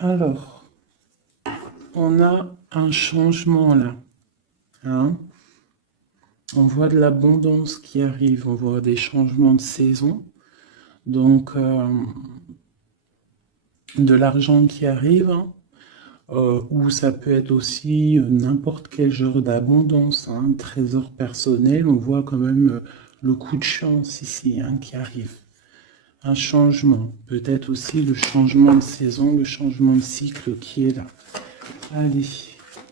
Alors, on a un changement là. Hein. On voit de l'abondance qui arrive, on voit des changements de saison. Donc, de l'argent qui arrive, hein, ou ça peut être aussi n'importe quel genre d'abondance, hein, trésor personnel. On voit quand même le coup de chance ici hein, qui arrive. Un changement, peut-être aussi le changement de saison, le changement de cycle qui est là. Allez,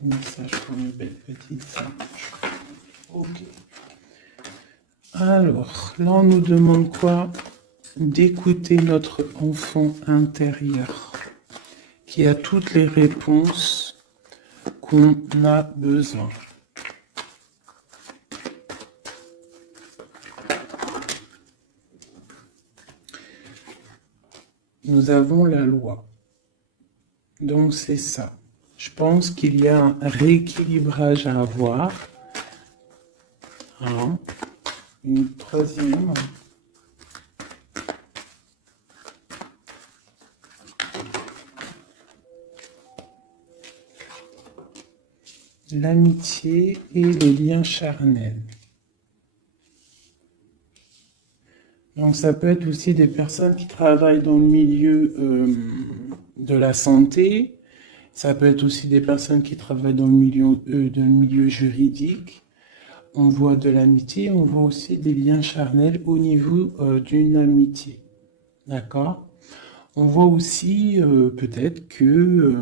message pour une belle petite sage. Ok. Alors, là on nous demande quoi? D'écouter notre enfant intérieur qui a toutes les réponses qu'on a besoin. Nous avons la loi. Donc c'est ça. Je pense qu'il y a un rééquilibrage à avoir. Hein. Une troisième. L'amitié et les liens charnels. Donc ça peut être aussi des personnes qui travaillent dans le milieu de la santé. Ça peut être aussi des personnes qui travaillent dans le milieu juridique. On voit de l'amitié, on voit aussi des liens charnels au niveau d'une amitié. D'accord? On voit aussi peut-être que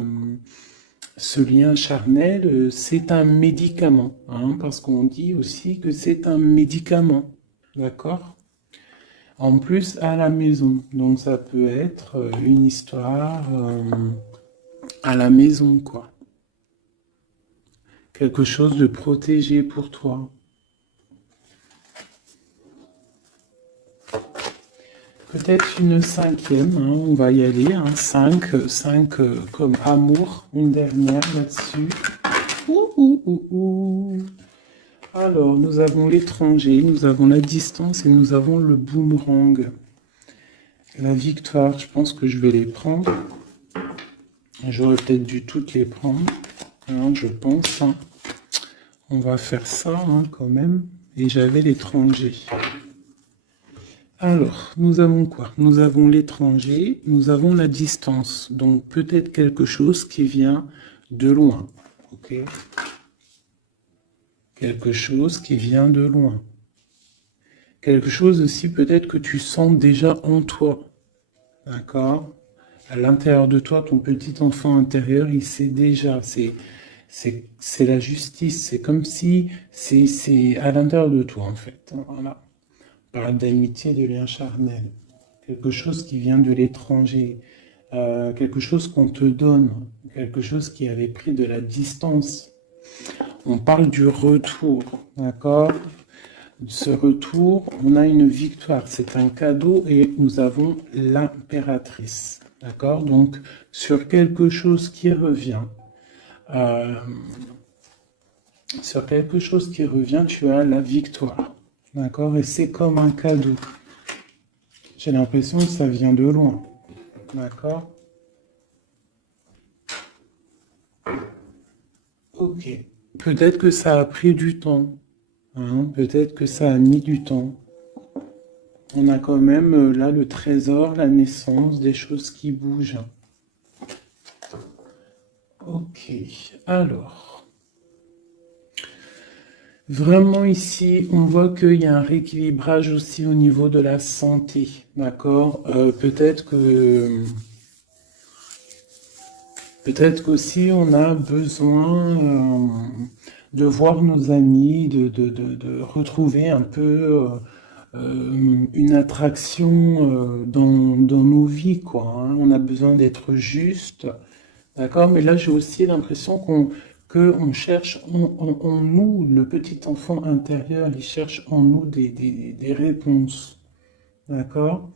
ce lien charnel, c'est un médicament, hein, parce qu'on dit aussi que c'est un médicament. D'accord? En plus, à la maison. Donc ça peut être une histoire à la maison, quoi. Quelque chose de protégé pour toi. Peut-être une cinquième, hein, on va y aller, hein, 5 comme amour, une dernière là-dessus. Ouh, ouh, ouh, ouh. Alors, nous avons l'étranger, nous avons la distance et nous avons le boomerang. La victoire, je pense que je vais les prendre. J'aurais peut-être dû toutes les prendre, hein, je pense. Hein. On va faire ça hein, quand même. Et j'avais l'étranger. Alors, nous avons quoi? Nous avons l'étranger, nous avons la distance. Donc, peut-être quelque chose qui vient de loin. Ok? Quelque chose qui vient de loin. Quelque chose aussi peut-être que tu sens déjà en toi. D'accord? À l'intérieur de toi, ton petit enfant intérieur, il sait déjà. C'est la justice. C'est comme si c'est à l'intérieur de toi, en fait. Voilà. On parle d'amitié, de lien charnel. Quelque chose qui vient de l'étranger. Quelque chose qu'on te donne. Quelque chose qui avait pris de la distance. On parle du retour. D'accord? Ce retour, on a une victoire. C'est un cadeau et nous avons l'impératrice. D'accord? Donc, sur quelque chose qui revient, euh, tu as la victoire. D'accord? Et c'est comme un cadeau. J'ai l'impression que ça vient de loin. D'accord? Ok. Peut-être que ça a pris du temps. Hein? Peut-être que ça a mis du temps. On a quand même là le trésor, la naissance, des choses qui bougent. Ok, alors, vraiment ici, on voit qu'il y a un rééquilibrage aussi au niveau de la santé, d'accord? Peut-être qu'aussi on a besoin de voir nos amis, de retrouver un peu une attraction dans nos vies, quoi. Hein. On a besoin d'être juste. D'accord? Mais là, j'ai aussi l'impression qu'on cherche en nous, le petit enfant intérieur, il cherche en nous des réponses. D'accord?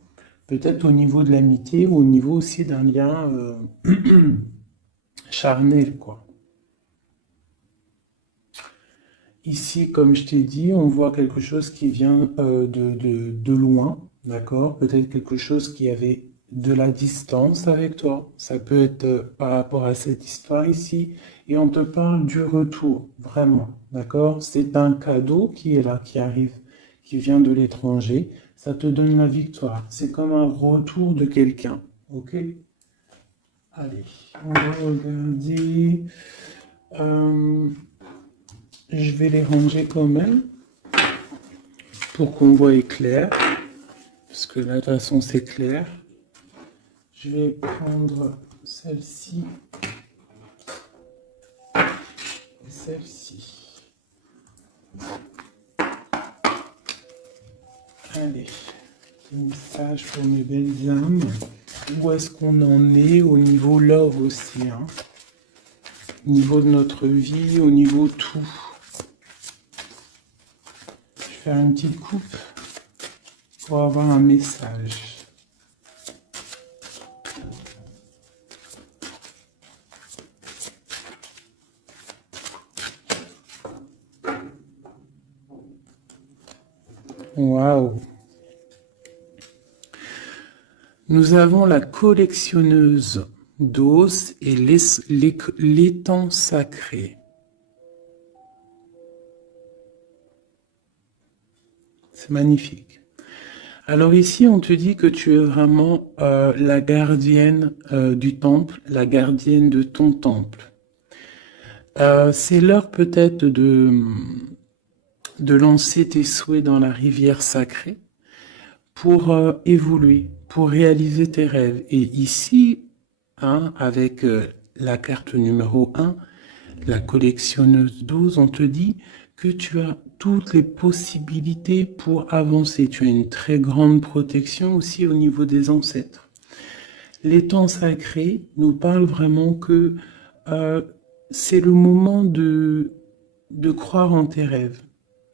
Peut-être au niveau de l'amitié ou au niveau aussi d'un lien charnel, quoi. Ici, comme je t'ai dit, on voit quelque chose qui vient de loin, d'accord? Peut-être quelque chose qui avait de la distance avec toi. Ça peut être par rapport à cette histoire ici. Et on te parle du retour, vraiment. D'accord? C'est un cadeau qui est là, qui arrive, qui vient de l'étranger. Ça te donne la victoire. C'est comme un retour de quelqu'un. Ok? Allez, on va regarder. Je vais les ranger quand même pour qu'on voie clair. Parce que là, de toute façon, c'est clair. Je vais prendre celle-ci et celle-ci. Allez, petit message pour mes belles âmes. Où est-ce qu'on en est au niveau love aussi, hein? Au niveau de notre vie, au niveau tout. Je vais faire une petite coupe pour avoir un message. Waouh! Nous avons la collectionneuse d'os et l'étang sacré. C'est magnifique. Alors ici, on te dit que tu es vraiment la gardienne du temple, la gardienne de ton temple. C'est l'heure peut-être de lancer tes souhaits dans la rivière sacrée pour évoluer, pour réaliser tes rêves. Et ici, hein, avec la carte numéro 1, la collectionneuse 12, on te dit que tu as toutes les possibilités pour avancer. Tu as une très grande protection aussi au niveau des ancêtres. L'étang sacré nous parle vraiment que c'est le moment de croire en tes rêves.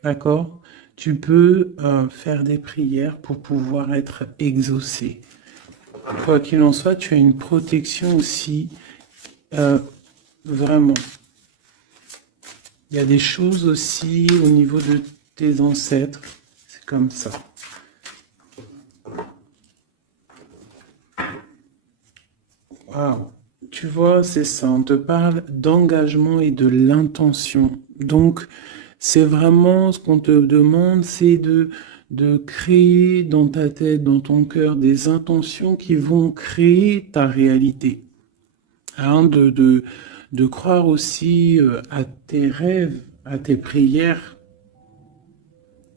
D'accord? Tu peux faire des prières pour pouvoir être exaucé. Quoi qu'il en soit, tu as une protection aussi, vraiment. Il y a des choses aussi au niveau de tes ancêtres. C'est comme ça. Waouh! Tu vois, c'est ça. On te parle d'engagement et de l'intention. Donc, c'est vraiment ce qu'on te demande, c'est de créer dans ta tête, dans ton cœur, des intentions qui vont créer ta réalité. Hein, de croire aussi à tes rêves, à tes prières.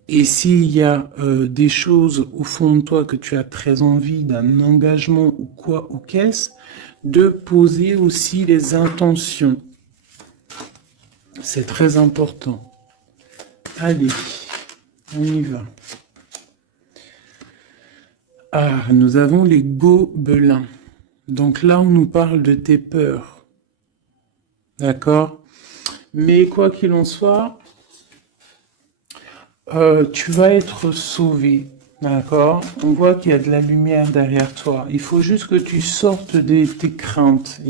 Et s'il y a des choses au fond de toi que tu as très envie, d'un engagement ou quoi, ou qu'est-ce, de poser aussi les intentions. C'est très important. Allez, on y va. Ah, nous avons les gobelins. Donc là, on nous parle de tes peurs. D'accord? Mais quoi qu'il en soit, tu vas être sauvé. D'accord? On voit qu'il y a de la lumière derrière toi. Il faut juste que tu sortes de tes craintes.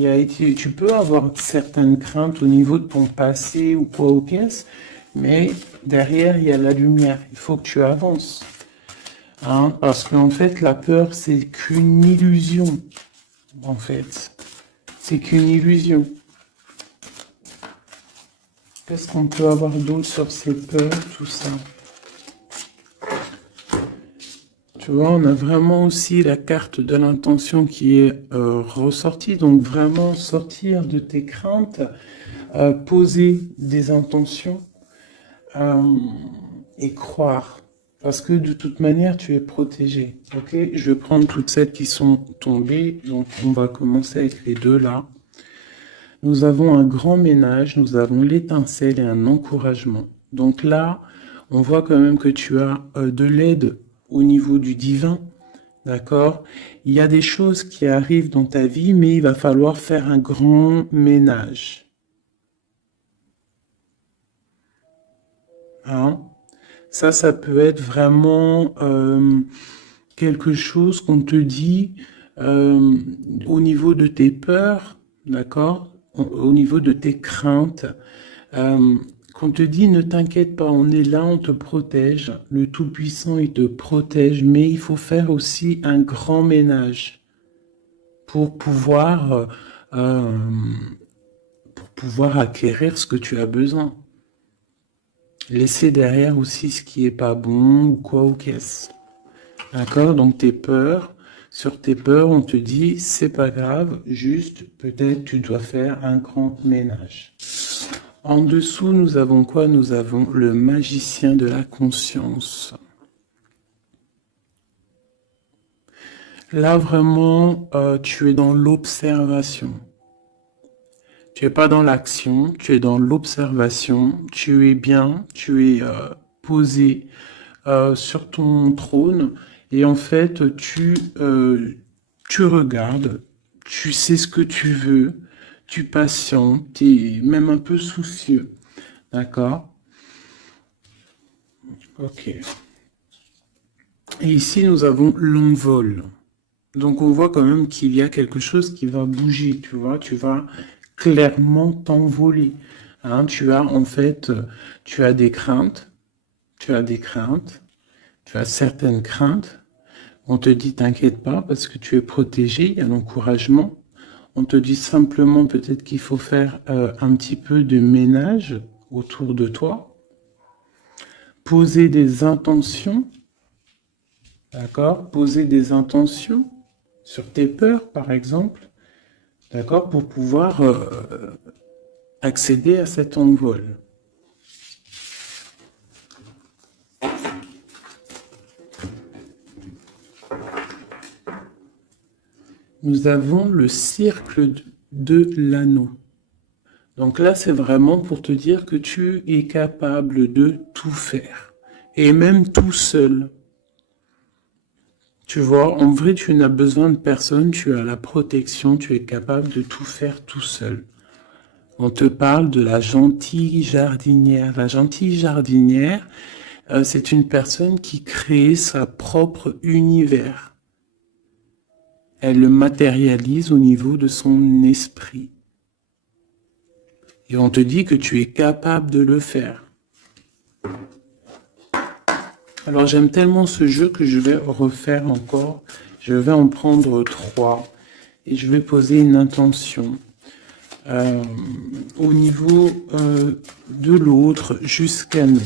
Tu peux avoir certaines craintes au niveau de ton passé ou quoi ou qu'est-ce, mais derrière, il y a la lumière. Il faut que tu avances. Hein? Parce qu'en fait, la peur, c'est qu'une illusion. En fait, c'est qu'une illusion. Qu'est-ce qu'on peut avoir d'autre sur ces peurs, tout ça? Tu vois, on a vraiment aussi la carte de l'intention qui est ressortie. Donc vraiment sortir de tes craintes, poser des intentions et croire. Parce que de toute manière, tu es protégé. Ok, je vais prendre toutes celles qui sont tombées. Donc on va commencer avec les deux là. Nous avons un grand ménage, nous avons l'étincelle et un encouragement. Donc là, on voit quand même que tu as de l'aide au niveau du divin, d'accord? Il y a des choses qui arrivent dans ta vie, mais il va falloir faire un grand ménage. Hein? Ça peut être vraiment quelque chose qu'on te dit au niveau de tes peurs, d'accord? Au niveau de tes craintes. Qu'on te dit, ne t'inquiète pas, on est là, on te protège. Le Tout-Puissant, il te protège, mais il faut faire aussi un grand ménage. pour euh, pour pouvoir acquérir ce que tu as besoin. Laisser derrière aussi ce qui est pas bon ou quoi ou qu'est-ce. D'accord? Donc tes peurs, sur tes peurs, on te dit c'est pas grave, juste peut-être tu dois faire un grand ménage. En dessous, nous avons quoi? Nous avons le magicien de la conscience. Là, vraiment, tu es dans l'observation. Tu es pas dans l'action, tu es dans l'observation. Tu es bien, tu es posé sur ton trône. Et en fait, tu regardes, tu sais ce que tu veux, tu patientes, tu es même un peu soucieux. D'accord? Ok. Et ici, nous avons l'envol. Donc, on voit quand même qu'il y a quelque chose qui va bouger, tu vois. Tu vas clairement t'envoler. Hein, tu as, en fait, tu as des craintes. Tu as des craintes. Tu as certaines craintes. On te dit, t'inquiète pas, parce que tu es protégé, il y a l'encouragement. On te dit simplement peut-être qu'il faut faire un petit peu de ménage autour de toi. Poser des intentions. D'accord? Poser des intentions sur tes peurs, par exemple. D'accord? Pour pouvoir accéder à cet envol. Nous avons le cercle de l'anneau. Donc là, c'est vraiment pour te dire que tu es capable de tout faire. Et même tout seul. Tu vois, en vrai, tu n'as besoin de personne, tu as la protection, tu es capable de tout faire tout seul. On te parle de la gentille jardinière. La gentille jardinière, c'est une personne qui crée sa propre univers. Elle le matérialise au niveau de son esprit. Et on te dit que tu es capable de le faire. Alors j'aime tellement ce jeu que je vais refaire encore. Je vais en prendre 3 et je vais poser une intention au niveau de l'autre jusqu'à nous.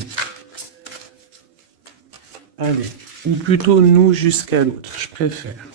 Allez, ou plutôt nous jusqu'à l'autre, je préfère.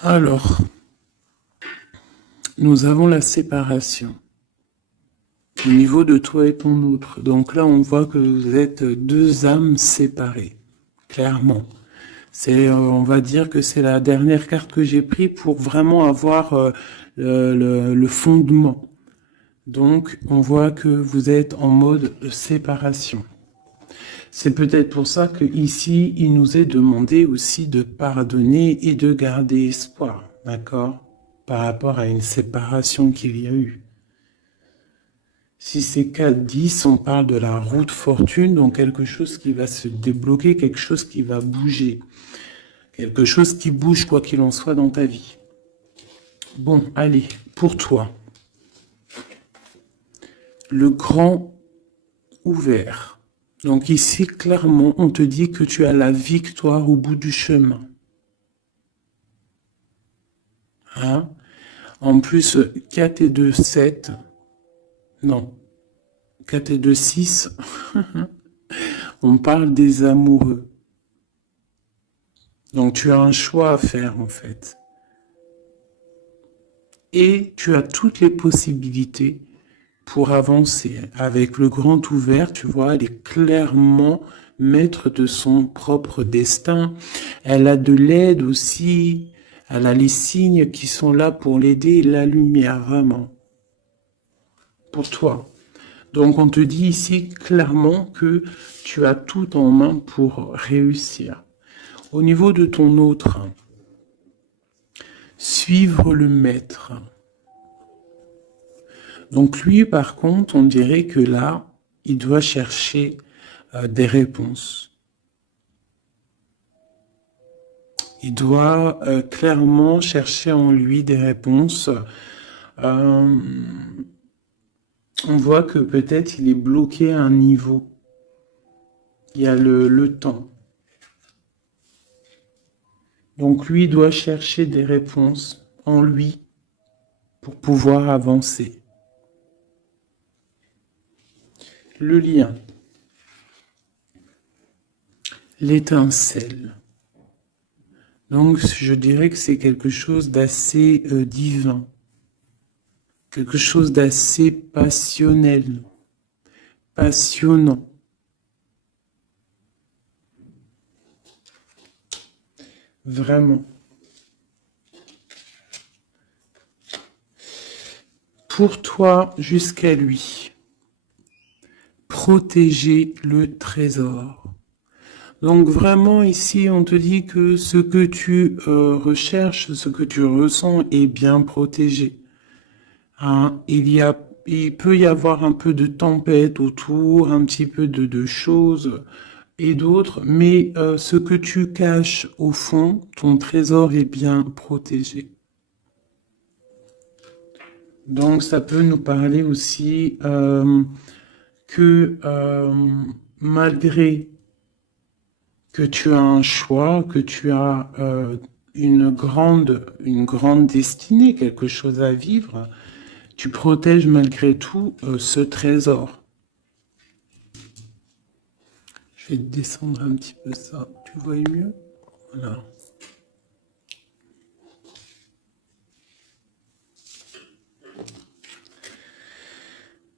Alors, nous avons la séparation au niveau de toi et ton autre. Donc là, on voit que vous êtes deux âmes séparées, clairement. C'est, on va dire que c'est la dernière carte que j'ai prise pour vraiment avoir le fondement. Donc, on voit que vous êtes en mode séparation. C'est peut-être pour ça que ici, il nous est demandé aussi de pardonner et de garder espoir, d'accord, par rapport à une séparation qu'il y a eu. Si c'est 4-10, on parle de la route fortune, donc quelque chose qui va se débloquer, quelque chose qui va bouger. Quelque chose qui bouge quoi qu'il en soit dans ta vie. Bon, allez, pour toi. Le grand ouvert. Donc ici, clairement, on te dit que tu as la victoire au bout du chemin. Hein? En plus, 4 et 2, 7. Non. 4 et 2, 6. On parle des amoureux. Donc tu as un choix à faire en fait. Et tu as toutes les possibilités pour avancer. Avec le grand ouvert, tu vois, elle est clairement maître de son propre destin. Elle a de l'aide aussi. Elle a les signes qui sont là pour l'aider, la lumière, vraiment. Pour toi. Donc on te dit ici clairement que tu as tout en main pour réussir. Au niveau de ton autre, suivre le maître. Donc lui, par contre, on dirait que là, il doit chercher des réponses. Il doit clairement chercher en lui des réponses. On voit que peut-être il est bloqué à un niveau. Il y a le temps. Donc lui doit chercher des réponses en lui pour pouvoir avancer. Le lien. L'étincelle. Donc je dirais que c'est quelque chose d'assez divin. Quelque chose d'assez passionnel. Passionnant. Vraiment. Pour toi jusqu'à lui. Protéger le trésor. Donc vraiment ici on te dit que ce que tu recherches, ce que tu ressens est bien protégé. Hein, il peut y avoir un peu de tempête autour, un petit peu de choses et d'autres, mais ce que tu caches au fond, ton trésor est bien protégé. Donc ça peut nous parler aussi que malgré que tu as un choix, que tu as une grande destinée, quelque chose à vivre, tu protèges malgré tout ce trésor. Je vais descendre un petit peu ça. Tu vois mieux? Voilà.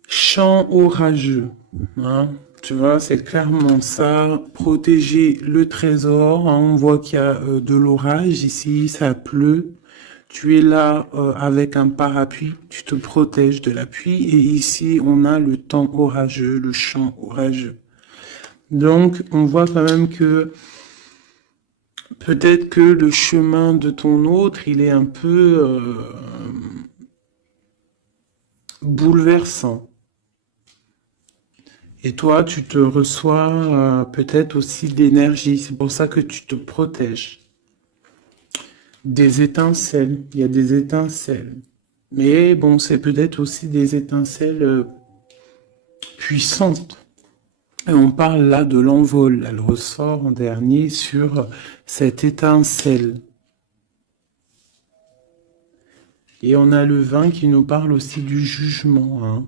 Chant orageux. Hein? Tu vois, c'est clairement ça. Protéger le trésor. Hein? On voit qu'il y a de l'orage ici, ça pleut. Tu es là avec un parapluie, tu te protèges de la pluie. Et ici, on a le temps orageux, le chant orageux. Donc, on voit quand même que peut-être que le chemin de ton autre, il est un peu bouleversant. Et toi, tu te reçois peut-être aussi d'énergie. C'est pour ça que tu te protèges. Des étincelles. Il y a des étincelles. Mais bon, c'est peut-être aussi des étincelles puissantes. Et on parle là de l'envol. Elle ressort en dernier sur cette étincelle. Et on a le 20 qui nous parle aussi du jugement. Hein.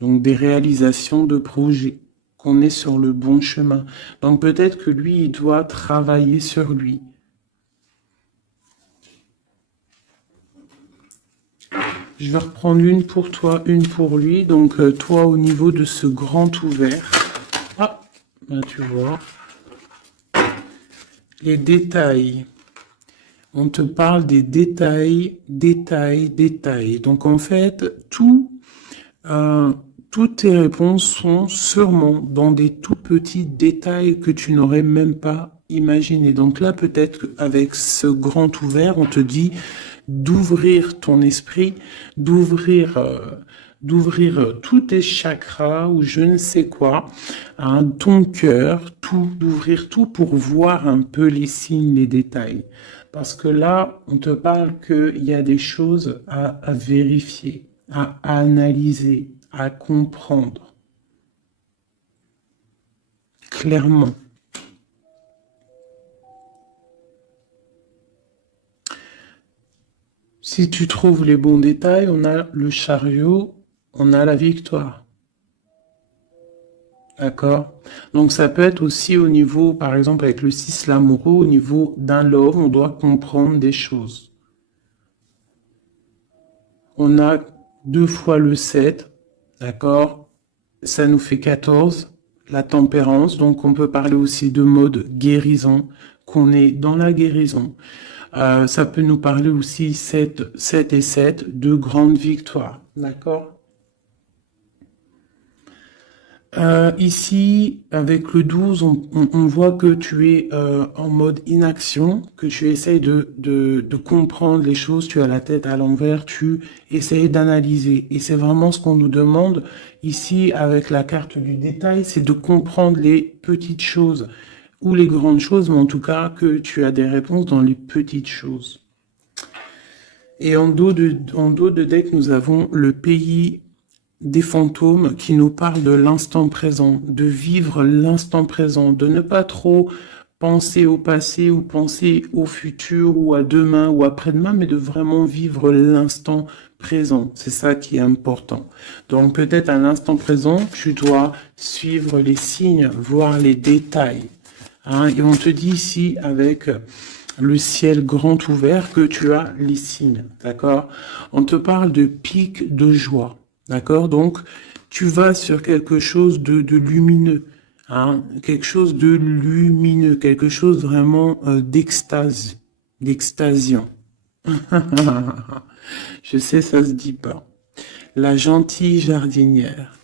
Donc des réalisations de projets, qu'on est sur le bon chemin. Donc peut-être que lui, il doit travailler sur lui. Je vais reprendre une pour toi, une pour lui. Donc toi, au niveau de ce grand ouvert. Ah, là tu vois. Les détails. On te parle des détails, détails. Donc en fait, toutes tes réponses sont sûrement dans des tout petits détails que tu n'aurais même pas imaginé. Donc là, peut-être qu'avec ce grand ouvert, on te dit d'ouvrir ton esprit, d'ouvrir tous tes chakras ou je ne sais quoi, hein, ton cœur, tout, d'ouvrir tout pour voir un peu les signes, les détails. Parce que là, on te parle qu'il y a des choses à vérifier, à analyser, à comprendre. Clairement. Si tu trouves les bons détails, on a le chariot, on a la victoire. D'accord? Donc ça peut être aussi au niveau, par exemple avec le 6 l'amoureux, au niveau d'un love, on doit comprendre des choses. On a 2 fois le 7, d'accord? Ça nous fait 14, la tempérance, donc on peut parler aussi de mode guérison, qu'on est dans la guérison. Ça peut nous parler aussi 7 et 7, de grandes victoires, d'accord? Ici, avec le 12, on voit que tu es en mode inaction, que tu essayes de comprendre les choses, tu as la tête à l'envers, tu essayes d'analyser. Et c'est vraiment ce qu'on nous demande ici avec la carte du détail, c'est de comprendre les petites choses ou les grandes choses, mais en tout cas que tu as des réponses dans les petites choses. Et en dos de deck, nous avons le pays des fantômes qui nous parlent de l'instant présent, de vivre l'instant présent, de ne pas trop penser au passé ou penser au futur ou à demain ou après-demain, mais de vraiment vivre l'instant présent. C'est ça qui est important. Donc peut-être à l'instant présent, tu dois suivre les signes, voir les détails. Hein, et on te dit ici avec le ciel grand ouvert que tu as les signes, d'accord? On te parle de pic de joie, d'accord? Donc, tu vas sur quelque chose de lumineux, hein? Quelque chose de lumineux, quelque chose vraiment d'extase, d'extasiant. Je sais, ça se dit pas. La gentille jardinière,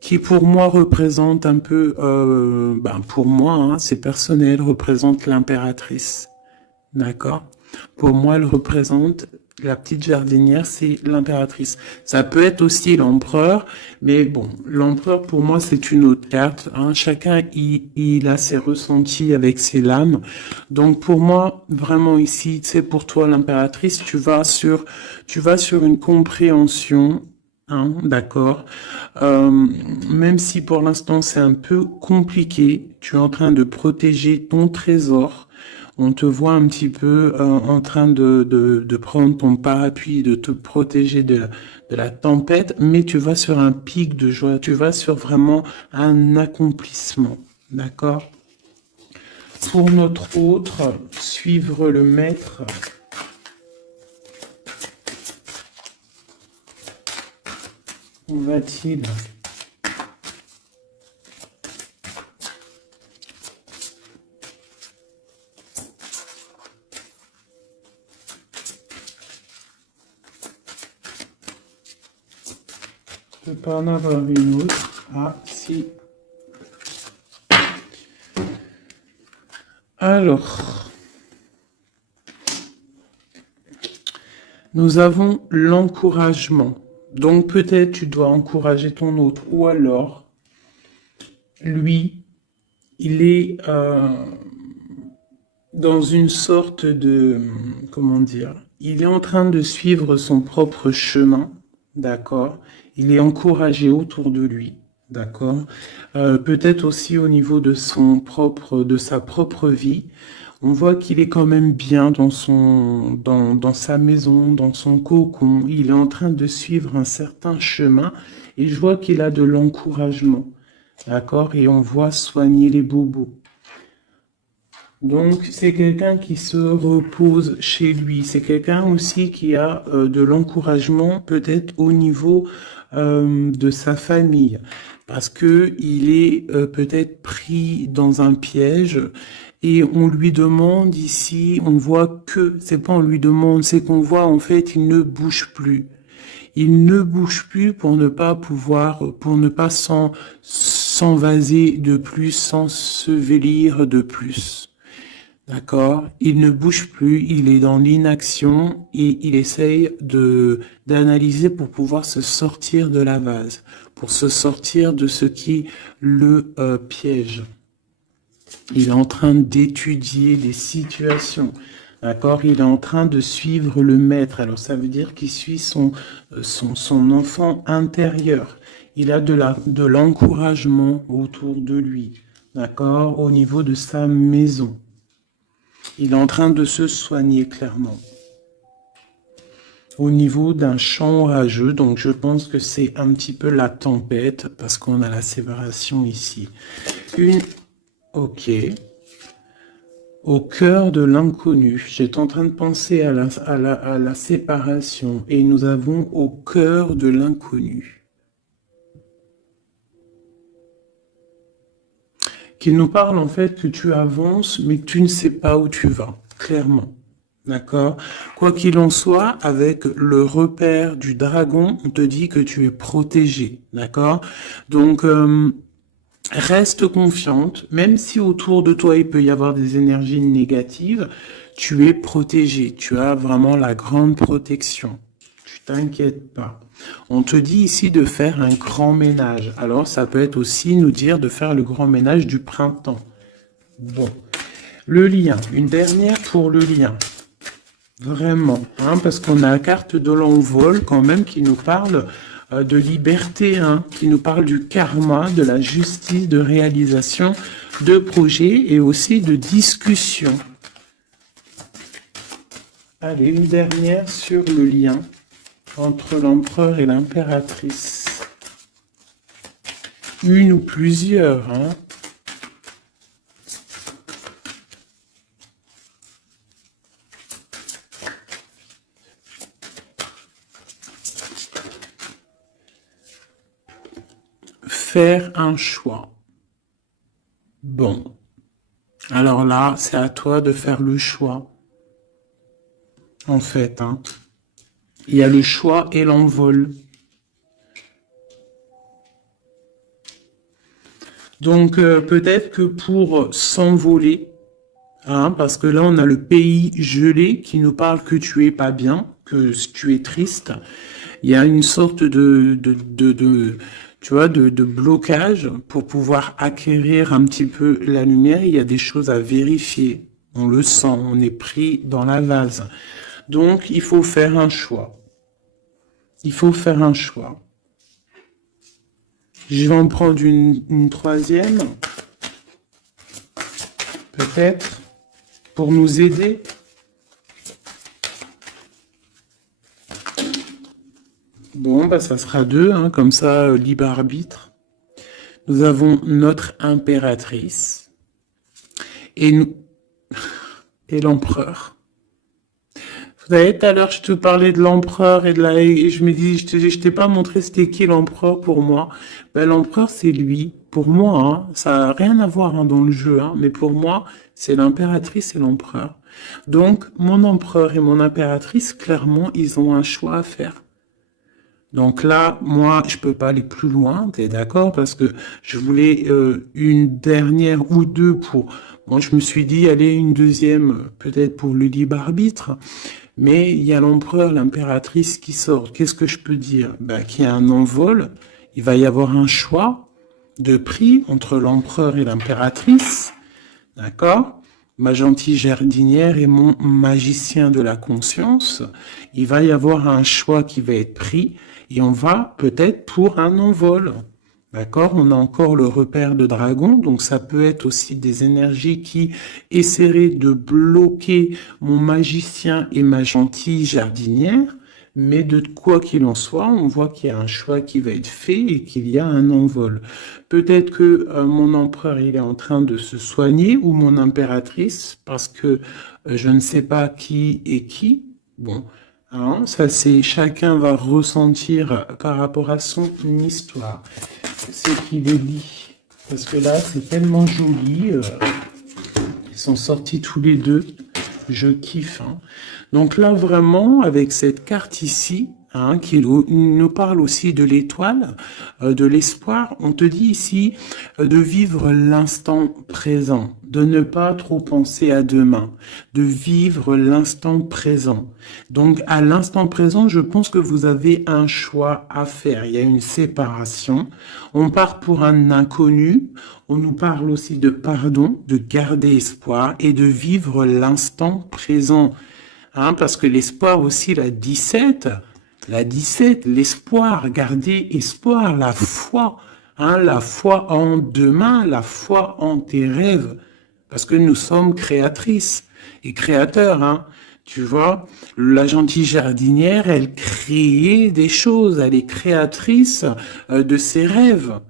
qui pour moi représente un peu, pour moi, hein, c'est personnel, représente l'impératrice. D'accord? Pour moi, elle représente la petite jardinière, c'est l'impératrice. Ça peut être aussi l'empereur, mais bon, l'empereur pour moi c'est une autre carte. Hein. Chacun il a ses ressentis avec ses lames. Donc pour moi, vraiment ici, c'est pour toi l'impératrice, tu vas sur une compréhension. Hein, d'accord. Même si pour l'instant c'est un peu compliqué, tu es en train de protéger ton trésor. On te voit un petit peu en train de prendre ton parapluie, de te protéger de la tempête, mais tu vas sur un pic de joie, tu vas sur vraiment un accomplissement, d'accord? Pour notre autre, suivre le maître. Où va-t-il? Je peux pas en avoir une autre. Ah, si. Alors, nous avons l'encouragement. Donc peut-être tu dois encourager ton autre. Ou alors, lui, il est dans une sorte de... Comment dire? Il est en train de suivre son propre chemin. D'accord? Il est encouragé autour de lui. D'accord? Peut-être aussi au niveau de de sa propre vie. On voit qu'il est quand même bien dans dans sa maison, dans son cocon. Il est en train de suivre un certain chemin et je vois qu'il a de l'encouragement. D'accord? Et on voit soigner les bobos. Donc, c'est quelqu'un qui se repose chez lui. C'est quelqu'un aussi qui a de l'encouragement, peut-être au niveau de sa famille, parce que il est peut-être pris dans un piège et on lui demande ici, on voit que, c'est pas on lui demande, c'est qu'on voit en fait, il ne bouge plus. Il ne bouge plus pour ne pas pour ne pas s'envaser de plus, s'ensevelir de plus. D'accord? Il ne bouge plus, il est dans l'inaction et il essaye d'analyser pour pouvoir se sortir de la vase, pour se sortir de ce qui le piège. Il est en train d'étudier les situations. D'accord? Il est en train de suivre le maître. Alors ça veut dire qu'il suit son enfant intérieur. Il a de l'encouragement autour de lui. D'accord? Au niveau de sa maison. Il est en train de se soigner clairement. Au niveau d'un champ orageux, donc je pense que c'est un petit peu la tempête, parce qu'on a la séparation ici. Ok. Au cœur de l'inconnu. J'étais en train de penser à la séparation, et nous avons au cœur de l'inconnu. Qui nous parle en fait que tu avances, mais que tu ne sais pas où tu vas, clairement. D'accord? Quoi qu'il en soit, avec le repère du dragon, on te dit que tu es protégé. D'accord? Donc, Reste confiante, même si autour de toi il peut y avoir des énergies négatives, tu es protégé, tu as vraiment la grande protection. Tu t'inquiètes pas. On te dit ici de faire un grand ménage. Alors ça peut être aussi nous dire de faire le grand ménage du printemps. Bon, le lien, une dernière pour le lien. Vraiment, hein, parce qu'on a la carte de l'envol quand même qui nous parle de liberté, hein, qui nous parle du karma, de la justice, de réalisation, de projets et aussi de discussion. Allez, une dernière sur le lien entre l'empereur et l'impératrice. Une ou plusieurs, hein. Faire un choix. Bon. Alors là, c'est à toi de faire le choix. En fait, hein. Il y a le choix et l'envol. Donc, peut-être que pour s'envoler, hein, parce que là, on a le pays gelé qui nous parle que tu es pas bien, que tu es triste. Il y a une sorte tu vois, de blocage pour pouvoir acquérir un petit peu la lumière. Il y a des choses à vérifier. On le sent, on est pris dans la vase. Donc, il faut faire un choix. Il faut faire un choix. Je vais en prendre une troisième. Peut-être. Pour nous aider. Bon, bah ça sera deux, hein, comme ça, libre arbitre. Nous avons notre impératrice et nous et l'empereur. Vous savez, tout à l'heure, je te parlais de l'empereur et je me dis, je t'ai pas montré c'était qui l'empereur pour moi. Ben, l'empereur, c'est lui. Pour moi, hein, ça a rien à voir hein, dans le jeu, hein, mais pour moi, c'est l'impératrice et l'empereur. Donc, mon empereur et mon impératrice, clairement, ils ont un choix à faire. Donc là, moi, je peux pas aller plus loin, t'es d'accord? Parce que je voulais une dernière ou deux pour... Moi, je me suis dit, allez, une deuxième, peut-être pour le libre arbitre. Mais il y a l'empereur, l'impératrice qui sort. Qu'est-ce que je peux dire? Ben, qu'il y a un envol. Il va y avoir un choix de prix entre l'empereur et l'impératrice. D'accord? Ma gentille jardinière et mon magicien de la conscience. Il va y avoir un choix qui va être pris et on va peut-être pour un envol. D'accord? On a encore le repère de dragon, donc ça peut être aussi des énergies qui essaieraient de bloquer mon magicien et ma gentille jardinière. Mais de quoi qu'il en soit, on voit qu'il y a un choix qui va être fait et qu'il y a un envol. Peut-être que mon empereur il est en train de se soigner ou mon impératrice parce que je ne sais pas qui est qui. Bon, hein, ça c'est chacun va ressentir par rapport à son histoire. Ce qu'il est dit. Parce que là c'est tellement joli. Ils sont sortis tous les deux. Je kiffe. Hein. Donc là, vraiment, avec cette carte ici, hein, qui nous parle aussi de l'étoile, de l'espoir, on te dit ici de vivre l'instant présent, de ne pas trop penser à demain, de vivre l'instant présent. Donc à l'instant présent, je pense que vous avez un choix à faire. Il y a une séparation. On part pour un inconnu. On nous parle aussi de pardon, de garder espoir et de vivre l'instant présent. Hein, parce que l'espoir aussi, la 17, l'espoir, garder espoir, la foi, hein, la foi en demain, la foi en tes rêves. Parce que nous sommes créatrices et créateurs, hein. Tu vois, la gentille jardinière, elle crée des choses, elle est créatrice de ses rêves.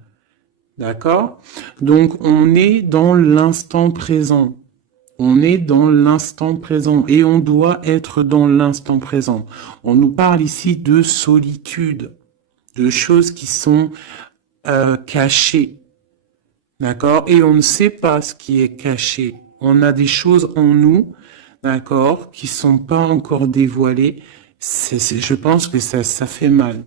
D'accord? Donc, on est dans l'instant présent. On est dans l'instant présent et on doit être dans l'instant présent. On nous parle ici de solitude, de choses qui sont cachées. D'accord? Et on ne sait pas ce qui est caché. On a des choses en nous, d'accord, qui sont pas encore dévoilées. Je pense que ça fait mal.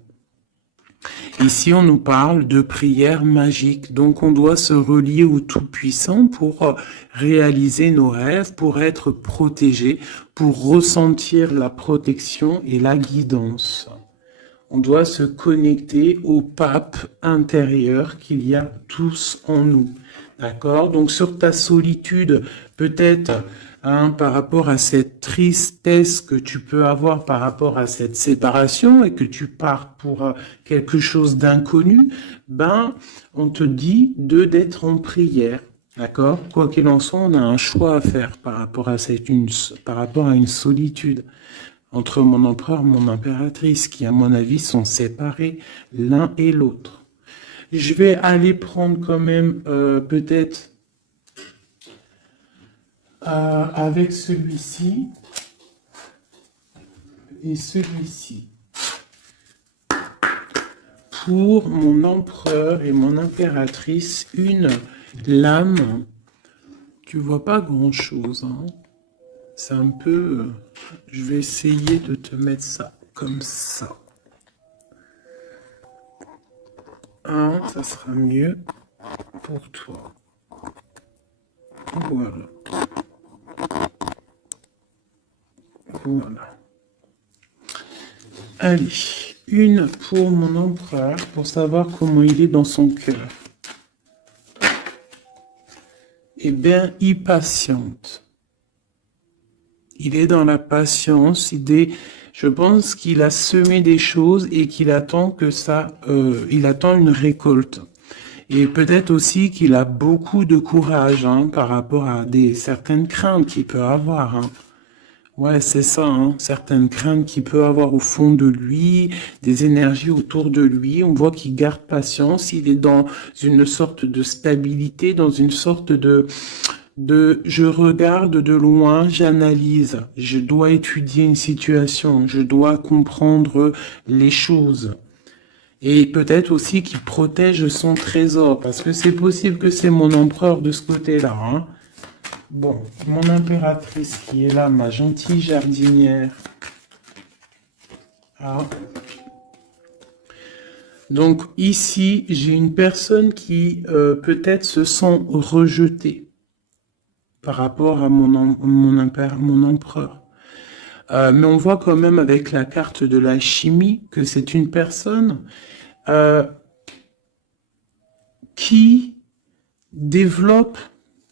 Ici, on nous parle de prière magique. Donc, on doit se relier au Tout-Puissant pour réaliser nos rêves, pour être protégé, pour ressentir la protection et la guidance. On doit se connecter au pape intérieur qu'il y a tous en nous. D'accord? Donc, sur ta solitude, peut-être, par rapport à cette tristesse que tu peux avoir par rapport à cette séparation et que tu pars pour quelque chose d'inconnu, on te dit d'être en prière. D'accord? Quoi qu'il en soit, on a un choix à faire par rapport à une solitude entre mon empereur et mon impératrice, qui, à mon avis, sont séparés l'un et l'autre. Je vais aller prendre quand même peut-être avec celui-ci et celui-ci. Pour mon empereur et mon impératrice, une lame. Tu vois pas grand-chose, hein. C'est un peu... je vais essayer de te mettre ça comme ça. Ça sera mieux pour toi. Voilà. Voilà. Allez, une pour mon empereur, pour savoir comment il est dans son cœur. Eh bien, il patiente. Il est dans la patience, je pense qu'il a semé des choses et qu'il attend il attend une récolte. Et peut-être aussi qu'il a beaucoup de courage par rapport à certaines craintes qu'il peut avoir. Ouais, c'est ça, certaines craintes qu'il peut avoir au fond de lui, des énergies autour de lui. On voit qu'il garde patience, il est dans une sorte de stabilité, dans une sorte de je regarde de loin, j'analyse, je dois étudier une situation, je dois comprendre les choses. Et peut-être aussi qu'il protège son trésor, parce que c'est possible que c'est mon empereur de ce côté-là. Bon, mon impératrice qui est là, ma gentille jardinière. Donc ici, j'ai une personne qui peut-être se sent rejetée par rapport à mon empereur. Mais on voit quand même avec la carte de la chimie que c'est une personne qui développe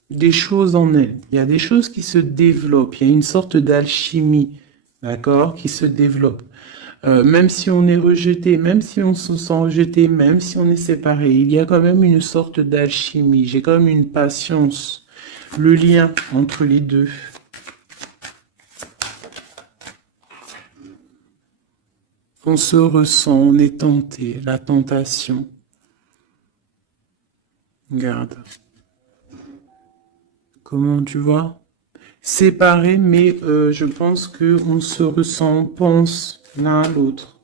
des choses en elle. Il y a des choses qui se développent. Il y a une sorte d'alchimie, d'accord, qui se développe. Même si on est rejeté, même si on se sent rejeté, même si on est séparé, il y a quand même une sorte d'alchimie. J'ai quand même une patience. Le lien entre les deux. On se ressent, on est tenté, la tentation. Regarde. Comment tu vois? Séparés, mais je pense qu'on se ressent, on pense l'un à l'autre.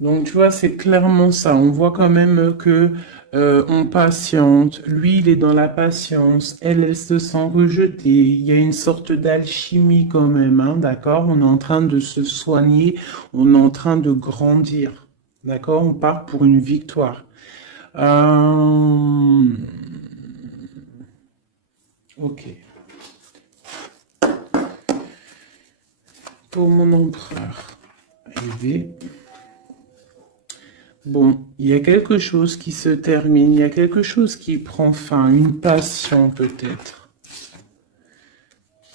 Donc, tu vois, c'est clairement ça. On voit quand même que on patiente. Lui, il est dans la patience. Elle se sent rejetée. Il y a une sorte d'alchimie quand même, d'accord? On est en train de se soigner. On est en train de grandir. D'accord? On part pour une victoire. Ok. Pour mon empereur. Élevé. Bon, il y a quelque chose qui se termine, il y a quelque chose qui prend fin, une passion peut-être.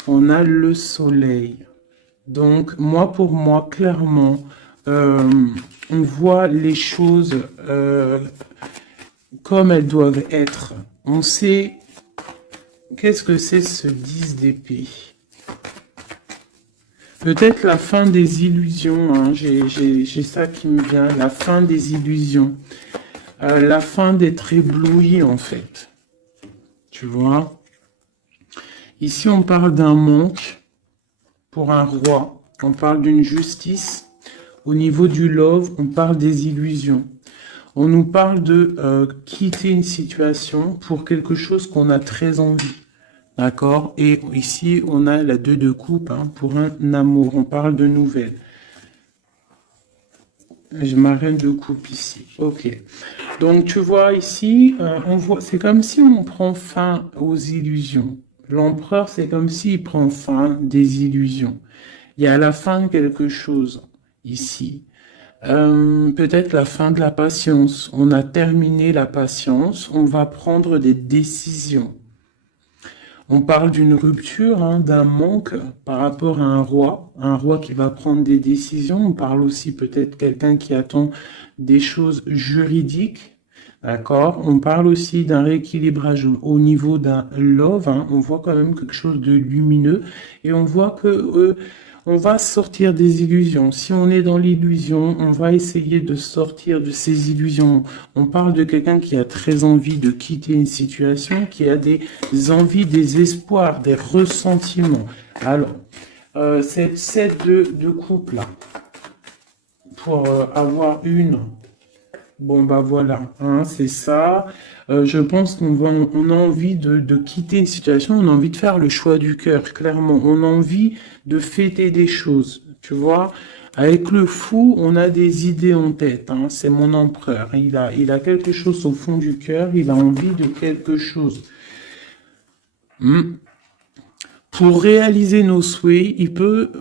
On a le soleil. Donc, pour moi, clairement, on voit les choses comme elles doivent être. On sait qu'est-ce que c'est ce 10 d'épée. Peut-être la fin des illusions, j'ai ça qui me vient, la fin des illusions, la fin d'être ébloui en fait, tu vois. Ici on parle d'un manque pour un roi, on parle d'une justice, au niveau du love on parle des illusions. On nous parle de quitter une situation pour quelque chose qu'on a très envie. D'accord? Et ici, on a la 2 de coupe pour un amour. On parle de nouvelles. J'ai ma reine de coupe ici. Ok. Donc, tu vois ici, on voit, c'est comme si on prend fin aux illusions. L'empereur, c'est comme s'il prend fin des illusions. Il y a la fin de quelque chose ici. Peut-être la fin de la patience. On a terminé la patience. On va prendre des décisions. On parle d'une rupture, hein, d'un manque par rapport à un roi qui va prendre des décisions. On parle aussi peut-être quelqu'un qui attend des choses juridiques, d'accord? On parle aussi d'un rééquilibrage au niveau d'un love, hein. On voit quand même quelque chose de lumineux et on voit que on va sortir des illusions. Si on est dans l'illusion, on va essayer de sortir de ces illusions. On parle de quelqu'un qui a très envie de quitter une situation, qui a des envies, des espoirs, des ressentiments. Alors, cette set de couple là, pour avoir une, bon bah voilà, hein, c'est ça. Je pense on a envie de quitter une situation, on a envie de faire le choix du cœur, clairement. On a envie de fêter des choses, tu vois. Avec le fou, on a des idées en tête, hein. C'est mon empereur. Il a quelque chose au fond du cœur, il a envie de quelque chose. Pour réaliser nos souhaits,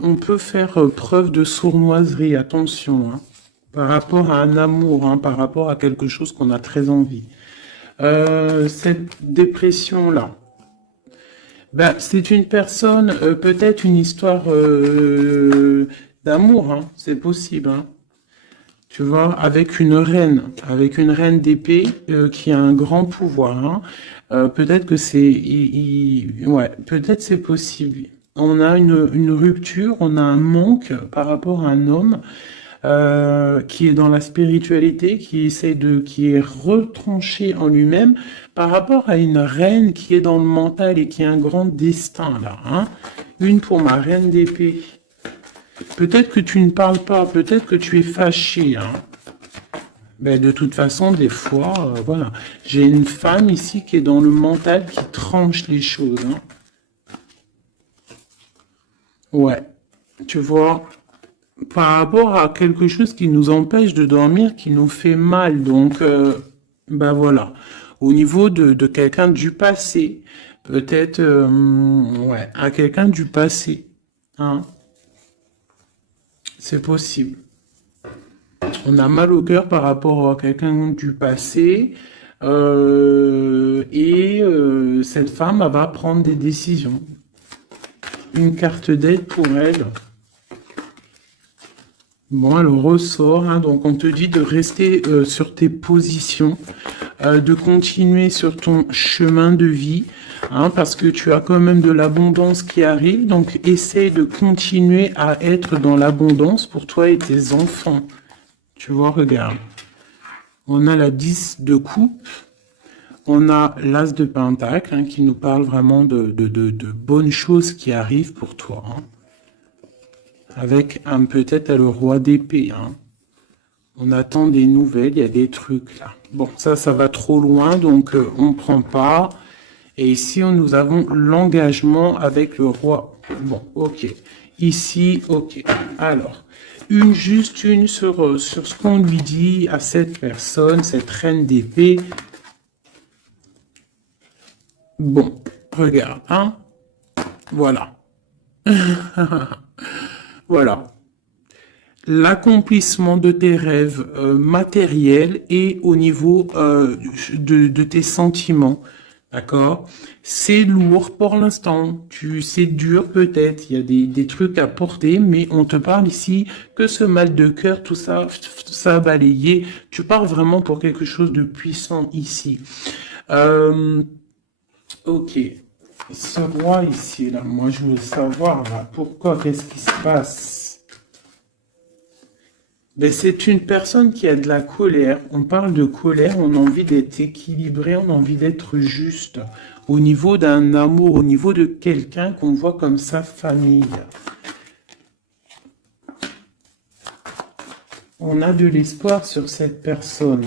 on peut faire preuve de sournoiserie, attention, hein, par rapport à un amour, hein, par rapport à quelque chose qu'on a très envie. Cette dépression-là, ben, c'est une personne, peut-être une histoire d'amour, hein, c'est possible, hein. Tu vois, avec une reine d'épée qui a un grand pouvoir, hein. Peut-être que ouais, peut-être c'est possible. On a une rupture, on a un manque par rapport à un homme qui est dans la spiritualité, qui est retranché en lui-même par rapport à une reine qui est dans le mental et qui a un grand destin là, hein. Une pour ma reine d'épée. Peut-être que tu ne parles pas, peut-être que tu es fâché, hein. Ben, de toute façon, des fois, voilà. J'ai une femme ici qui est dans le mental, qui tranche les choses, hein. Ouais, tu vois, par rapport à quelque chose qui nous empêche de dormir, qui nous fait mal. Donc, ben voilà. Au niveau de quelqu'un du passé, peut-être, ouais, à quelqu'un du passé, hein. C'est possible. On a mal au cœur par rapport à quelqu'un du passé. Cette femme, elle va prendre des décisions. Une carte d'aide pour elle. Bon, elle ressort, hein, donc on te dit de rester sur tes positions, de continuer sur ton chemin de vie, hein, parce que tu as quand même de l'abondance qui arrive, donc essaye de continuer à être dans l'abondance pour toi et tes enfants. Tu vois, regarde. On a la 10 de coupe, on a l'as de pentacle, hein, qui nous parle vraiment de bonnes choses qui arrivent pour toi, hein. Avec peut-être le roi d'épée, hein. On attend des nouvelles, il y a des trucs là. Bon, ça va trop loin, donc on prend pas. Et ici, nous avons l'engagement avec le roi. Bon, ok. Ici, ok. Alors, juste une sur ce qu'on lui dit à cette personne, cette reine d'épée. Bon, regarde, hein. Voilà. Voilà. L'accomplissement de tes rêves matériels et au niveau de tes sentiments. D'accord? C'est lourd pour l'instant. C'est dur peut-être. Il y a des trucs à porter, mais on te parle ici que ce mal de cœur, tout ça balayé. Tu parles vraiment pour quelque chose de puissant ici. Ok. Ce roi ici, là, moi je veux savoir là, pourquoi, qu'est-ce qui se passe? Ben, c'est une personne qui a de la colère. On parle de colère, on a envie d'être équilibré, on a envie d'être juste. Au niveau d'un amour, au niveau de quelqu'un qu'on voit comme sa famille. On a de l'espoir sur cette personne.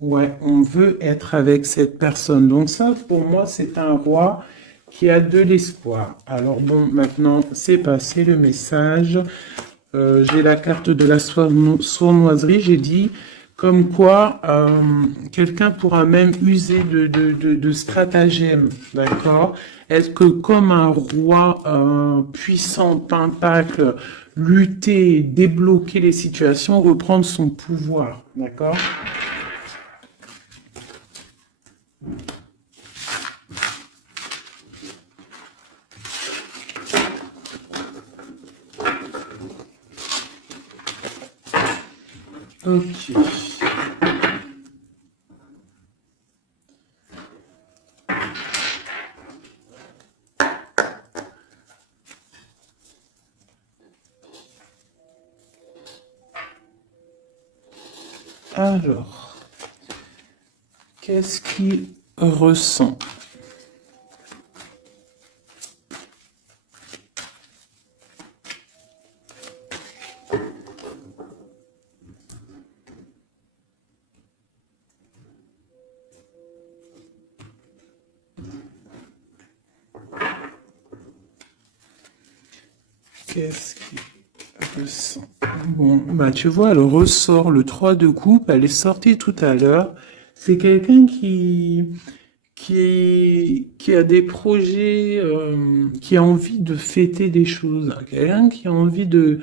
Ouais, on veut être avec cette personne. Donc ça, pour moi, c'est un roi qui a de l'espoir. Alors bon, maintenant, c'est passé le message. j'ai la carte de la sournoiserie, j'ai dit comme quoi quelqu'un pourra même user de stratagèmes, d'accord? Est-ce que comme un roi puissant, pentacle, lutter, débloquer les situations, reprendre son pouvoir, d'accord? Ok. Alors, qu'est-ce qu'il ressent? Qu'est-ce qu'il ressent? Bon, bah tu vois, elle ressort le 3 de coupe, elle est sortie tout à l'heure. C'est quelqu'un qui a des projets, qui a envie de fêter des choses, quelqu'un qui a envie de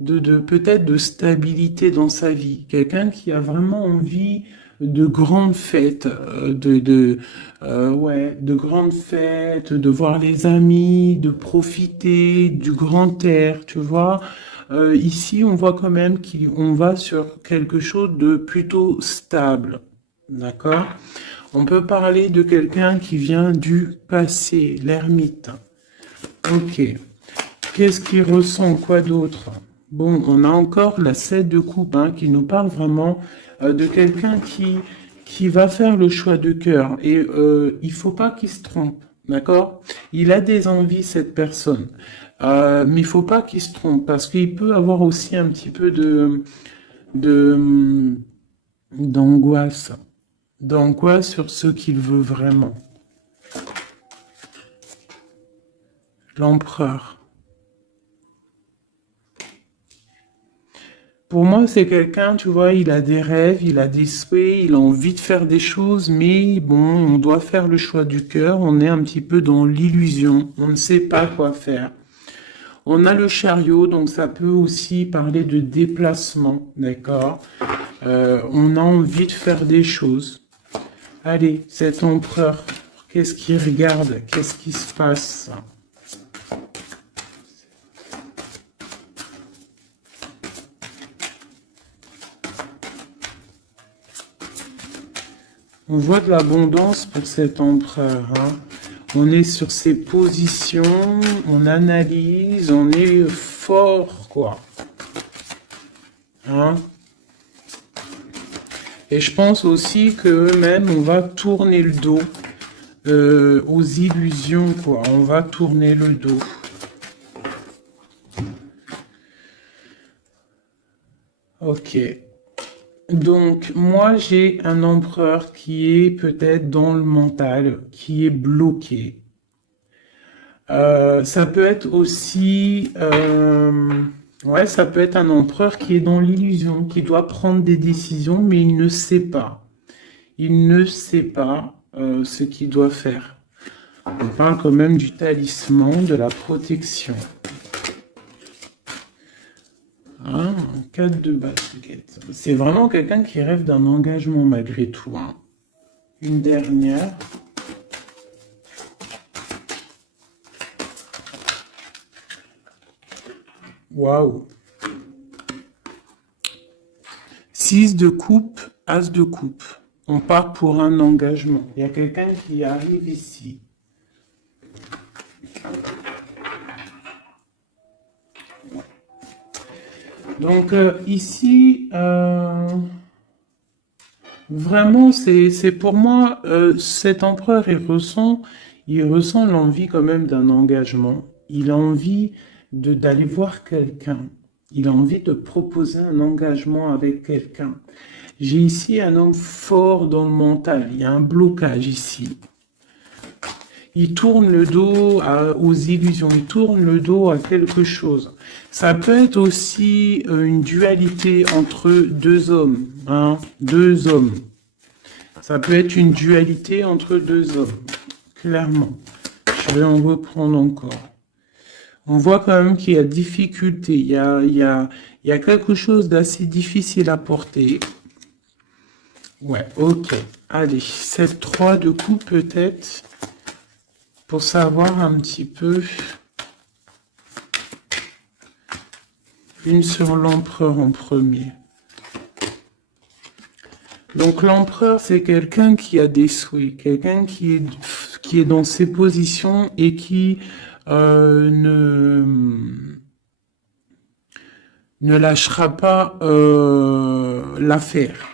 peut-être de stabilité dans sa vie, quelqu'un qui a vraiment envie de grandes fêtes, ouais, de grandes fêtes, de voir les amis, de profiter du grand air, tu vois. Ici, on voit quand même qu'on va sur quelque chose de plutôt stable, d'accord? On peut parler de quelqu'un qui vient du passé, l'ermite. Ok. Qu'est-ce qu'il ressent? Quoi d'autre? Bon, on a encore la 7 de coupe hein, qui nous parle vraiment de quelqu'un qui va faire le choix de cœur. Et il faut pas qu'il se trompe, d'accord? Il a des envies, cette personne. Mais il faut pas qu'il se trompe parce qu'il peut avoir aussi un petit peu de, d'angoisse. D'angoisse sur ce qu'il veut vraiment. L'empereur. Pour moi, c'est quelqu'un, tu vois, il a des rêves, il a des souhaits, il a envie de faire des choses, mais bon, on doit faire le choix du cœur, on est un petit peu dans l'illusion, on ne sait pas quoi faire. On a le chariot, donc ça peut aussi parler de déplacement, d'accord? On a envie de faire des choses. Allez, cet empereur, qu'est-ce qu'il regarde? Qu'est-ce qui se passe? On voit de l'abondance pour cet empereur. Hein. On est sur ses positions, on analyse, on est fort, quoi. Hein. Et je pense aussi qu'eux-mêmes, on va tourner le dos aux illusions, quoi. On va tourner le dos. Ok. Donc, moi, j'ai un empereur qui est peut-être dans le mental, qui est bloqué. Ça peut être aussi, ouais, ça peut être un empereur qui est dans l'illusion, qui doit prendre des décisions, mais il ne sait pas. Il ne sait pas ce qu'il doit faire. On parle quand même du talisman, de la protection. Hein, 4 de basket. C'est vraiment quelqu'un qui rêve d'un engagement malgré tout. Hein. Une dernière. Waouh. 6 de coupe, as de coupe. On part pour un engagement. Il y a quelqu'un qui arrive ici. Donc ici, vraiment, c'est pour moi, cet empereur, il ressent l'envie quand même d'un engagement. Il a envie d'aller voir quelqu'un. Il a envie de proposer un engagement avec quelqu'un. J'ai ici un homme fort dans le mental. Il y a un blocage ici. Il tourne le dos aux illusions, il tourne le dos à quelque chose. Ça peut être aussi une dualité entre deux hommes, hein, deux hommes. Ça peut être une dualité entre deux hommes, clairement. Je vais en reprendre encore. On voit quand même qu'il y a difficulté, il y a quelque chose d'assez difficile à porter. Ouais, ok. Allez, cette 3 de coupe peut-être, pour savoir un petit peu. Une sur l'empereur en premier. Donc l'empereur, c'est quelqu'un qui a des souhaits, quelqu'un qui est dans ses positions et qui ne lâchera pas l'affaire.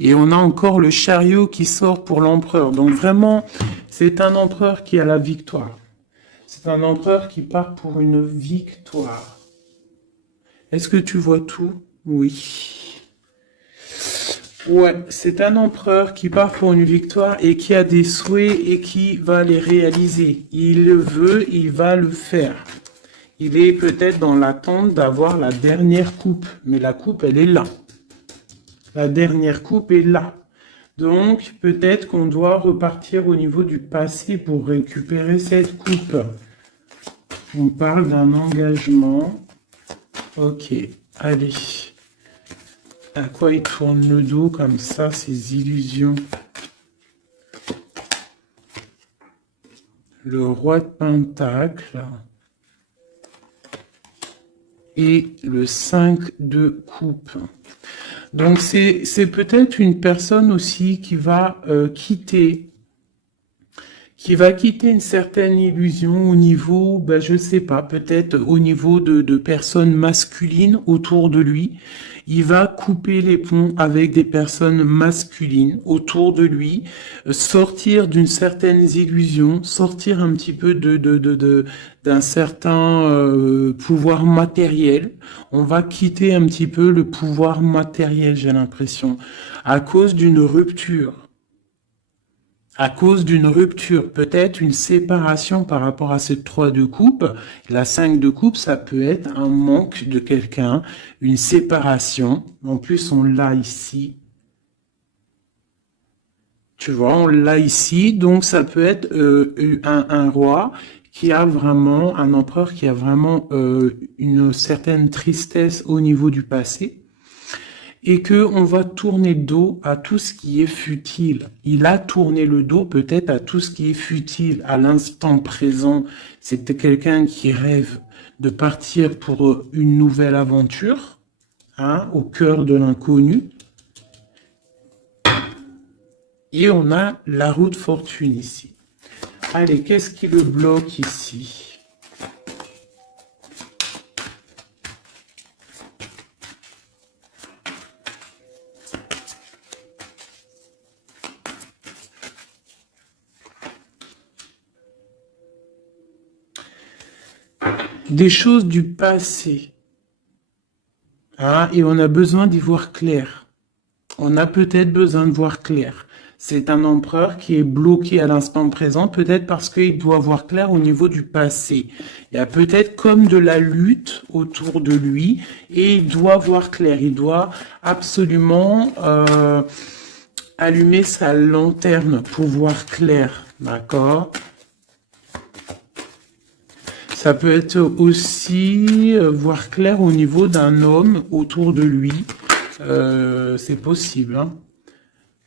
Et on a encore le chariot qui sort pour l'empereur. Donc vraiment, c'est un empereur qui a la victoire. C'est un empereur qui part pour une victoire. Est-ce que tu vois tout? Oui. Ouais, c'est un empereur qui part pour une victoire et qui a des souhaits et qui va les réaliser. Il le veut, il va le faire. Il est peut-être dans l'attente d'avoir la dernière coupe, mais la coupe, elle est là. La dernière coupe est là. Donc, peut-être qu'on doit repartir au niveau du passé pour récupérer cette coupe. On parle d'un engagement. Ok, allez. À quoi il tourne le dos comme ça, ces illusions? Le roi de Pentacle. Et le 5 de coupe. Donc c'est peut-être une personne aussi qui va quitter une certaine illusion au niveau, ben je sais pas, peut-être au niveau de personnes masculines autour de lui. Il va couper les ponts avec des personnes masculines autour de lui, sortir d'une certaine illusion, sortir un petit peu d'un certain pouvoir matériel. On va quitter un petit peu le pouvoir matériel, j'ai l'impression, à cause d'une rupture. À cause d'une rupture, peut-être une séparation par rapport à cette 3 de coupe. La 5 de coupe, ça peut être un manque de quelqu'un, une séparation. En plus, on l'a ici. Tu vois, on l'a ici. Donc, ça peut être un roi qui a vraiment, un empereur qui a vraiment une certaine tristesse au niveau du passé. Et que on va tourner le dos à tout ce qui est futile. Il a tourné le dos peut-être à tout ce qui est futile à l'instant présent. C'était quelqu'un qui rêve de partir pour une nouvelle aventure, hein, au cœur de l'inconnu. Et on a la roue de fortune ici. Allez, qu'est-ce qui le bloque ici? Des choses du passé. Ah, et on a besoin d'y voir clair. On a peut-être besoin de voir clair. C'est un empereur qui est bloqué à l'instant présent, peut-être parce qu'il doit voir clair au niveau du passé. Il y a peut-être comme de la lutte autour de lui, et il doit voir clair. Il doit absolument allumer sa lanterne pour voir clair. D'accord ? Ça peut être aussi voir clair au niveau d'un homme autour de lui. C'est possible. Hein.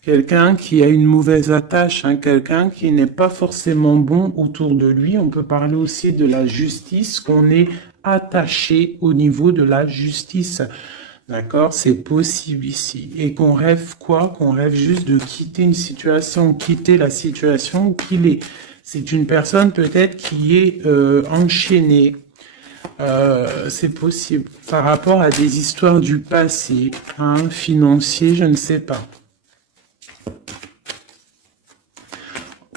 Quelqu'un qui a une mauvaise attache, hein, quelqu'un qui n'est pas forcément bon autour de lui. On peut parler aussi de la justice, qu'on est attaché au niveau de la justice. D'accord? C'est possible ici. Et qu'on rêve quoi? Qu'on rêve juste de quitter une situation, quitter la situation qu'il est. C'est une personne peut-être qui est enchaînée. C'est possible. Par rapport à des histoires du passé, hein, financier, je ne sais pas.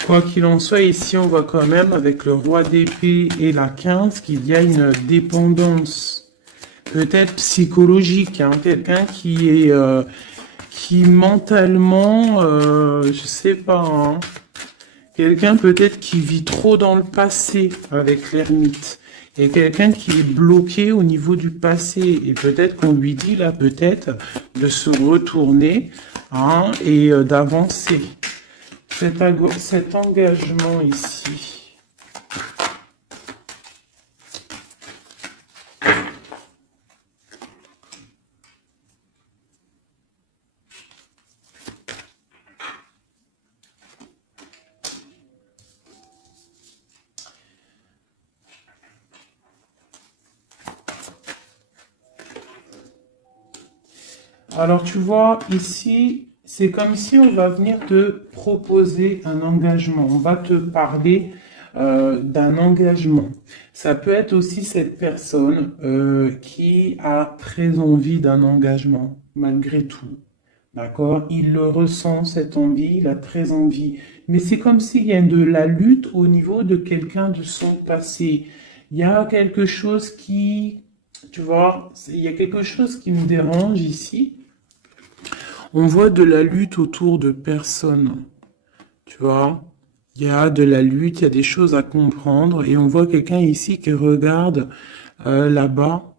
Quoi qu'il en soit, ici, on voit quand même, avec le roi d'épée et la 15, qu'il y a une dépendance, peut-être psychologique, hein, quelqu'un qui est, qui mentalement, je sais pas, hein, Quelqu'un peut-être qui vit trop dans le passé avec l'ermite. Et quelqu'un qui est bloqué au niveau du passé. Et peut-être qu'on lui dit là, peut-être, de se retourner hein, et d'avancer. Cet engagement ici. Alors tu vois, ici, c'est comme si on va venir te proposer un engagement. On va te parler d'un engagement. Ça peut être aussi cette personne qui a très envie d'un engagement, malgré tout. D'accord? Il le ressent, cette envie, il a très envie. Mais c'est comme s'il y a de la lutte au niveau de quelqu'un de son passé. Il y a quelque chose qui, tu vois, il y a quelque chose qui me dérange ici. On voit de la lutte autour de personnes, tu vois. Il y a de la lutte, il y a des choses à comprendre et on voit quelqu'un ici qui regarde là-bas,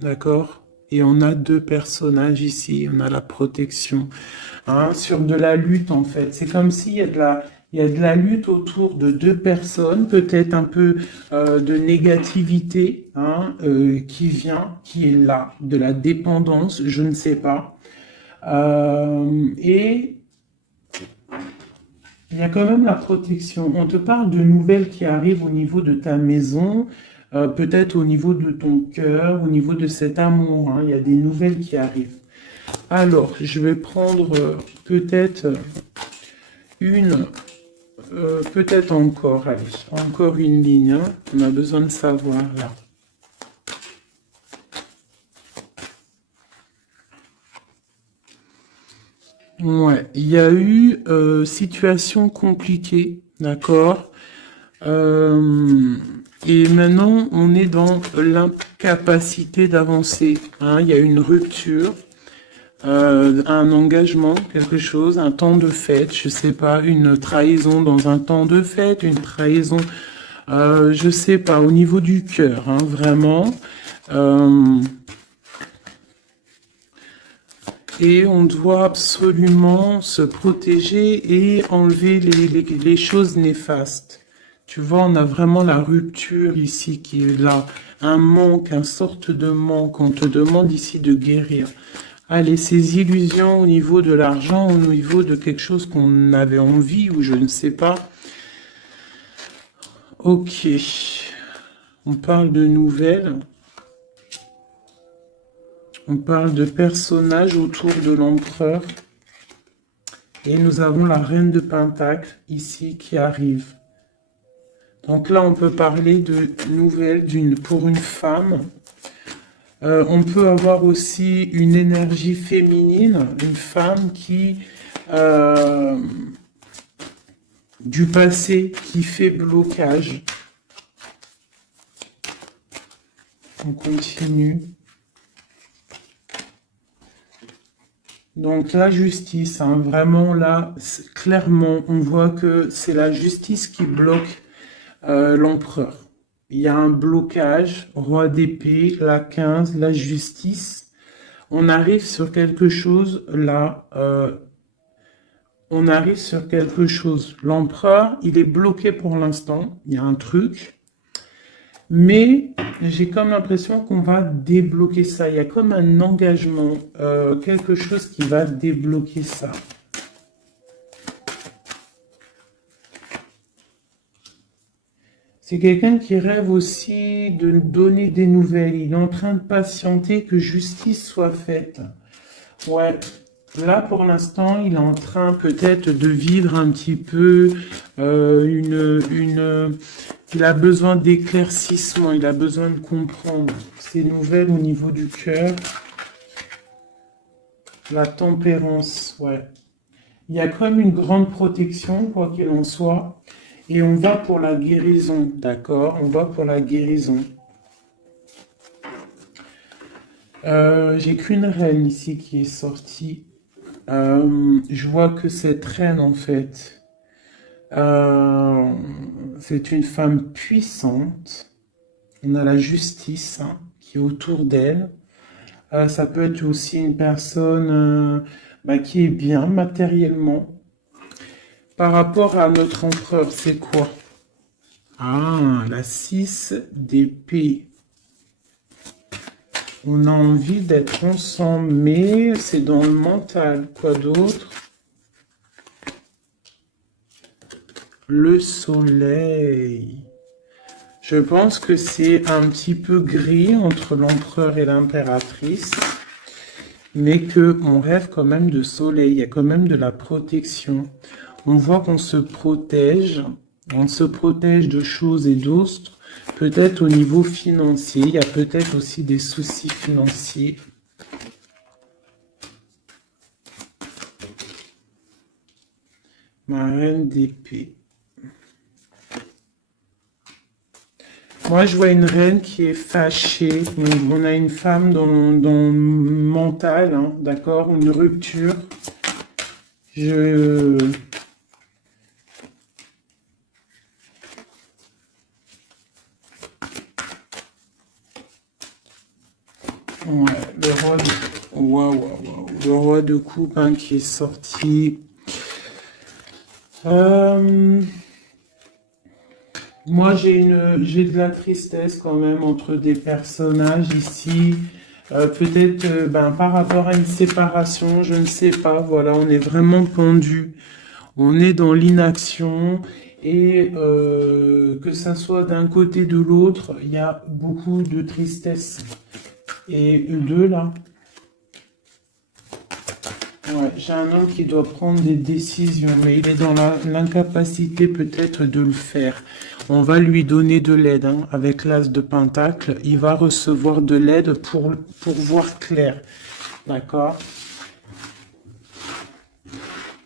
d'accord? Et on a deux personnages ici, on a la protection, hein, sur de la lutte en fait. C'est comme s'il y a il y a de la lutte autour de deux personnes, peut-être un peu de négativité hein, qui vient, qui est là, de la dépendance, je ne sais pas. Et il y a quand même la protection. On te parle de nouvelles qui arrivent au niveau de ta maison, peut-être au niveau de ton cœur, au niveau de cet amour. Hein. Il y a des nouvelles qui arrivent. Alors, je vais prendre peut-être une, peut-être encore, allez, encore une ligne. Hein. On a besoin de savoir là. Ouais, il y a eu situation compliquée, d'accord? Et maintenant, on est dans l'incapacité d'avancer. Hein. Il y a une rupture, un engagement, quelque chose, un temps de fête, je sais pas, une trahison dans un temps de fête, une trahison, je sais pas, au niveau du cœur, hein, vraiment. Euh, Et on doit absolument se protéger et enlever les choses néfastes. Tu vois, on a vraiment la rupture ici qui est là. Un manque, une sorte de manque. On te demande ici de guérir. Allez, ces illusions au niveau de l'argent, au niveau de quelque chose qu'on avait envie ou je ne sais pas. Ok. On parle de nouvelles. On parle de personnages autour de l'empereur. Et nous avons la reine de Pentacle ici qui arrive. Donc là, on peut parler de nouvelles pour une femme. On peut avoir aussi une énergie féminine, une femme qui du passé qui fait blocage. On continue. Donc la justice, hein, vraiment là, clairement, on voit que c'est la justice qui bloque l'empereur. Il y a un blocage, roi d'épée, la 15, la justice. On arrive sur quelque chose là, on arrive sur quelque chose. L'empereur, il est bloqué pour l'instant, il y a un truc. Mais j'ai comme l'impression qu'on va débloquer ça. Il y a comme un engagement, quelque chose qui va débloquer ça. C'est quelqu'un qui rêve aussi de donner des nouvelles. Il est en train de patienter que justice soit faite. Ouais. Là, pour l'instant, il est en train peut-être de vivre un petit peu il a besoin d'éclaircissement, il a besoin de comprendre ces nouvelles au niveau du cœur. La tempérance, ouais. Il y a comme une grande protection, quoi qu'il en soit. Et on va pour la guérison, d'accord? On va pour la guérison. J'ai qu'une reine ici qui est sortie. Je vois que cette reine, en fait, Euh, c'est une femme puissante. On a la justice hein, qui est autour d'elle. Ça peut être aussi une personne qui est bien matériellement. Par rapport à notre empereur, c'est quoi? Ah, la 6 d'épée. On a envie d'être ensemble, mais c'est dans le mental. Quoi d'autre? Le soleil. Je pense que c'est un petit peu gris entre l'empereur et l'impératrice, mais qu'on rêve quand même de soleil, il y a quand même de la protection. On voit qu'on se protège, on se protège de choses et d'autres, peut-être au niveau financier, il y a peut-être aussi des soucis financiers. Ma reine d'épée. Moi, je vois une reine qui est fâchée. Donc, on a une femme dans le mental, hein, d'accord? Une rupture. Ouais, le roi de coupe hein, qui est sorti. Moi, j'ai de la tristesse quand même entre des personnages ici. Peut-être par rapport à une séparation, je ne sais pas. Voilà, on est vraiment pendu. On est dans l'inaction. Et que ça soit d'un côté ou de l'autre, il y a beaucoup de tristesse. Et deux là. Ouais, j'ai un homme qui doit prendre des décisions, mais il est dans l'incapacité peut-être de le faire. On va lui donner de l'aide, hein, avec l'as de Pentacle. Il va recevoir de l'aide pour voir clair. D'accord?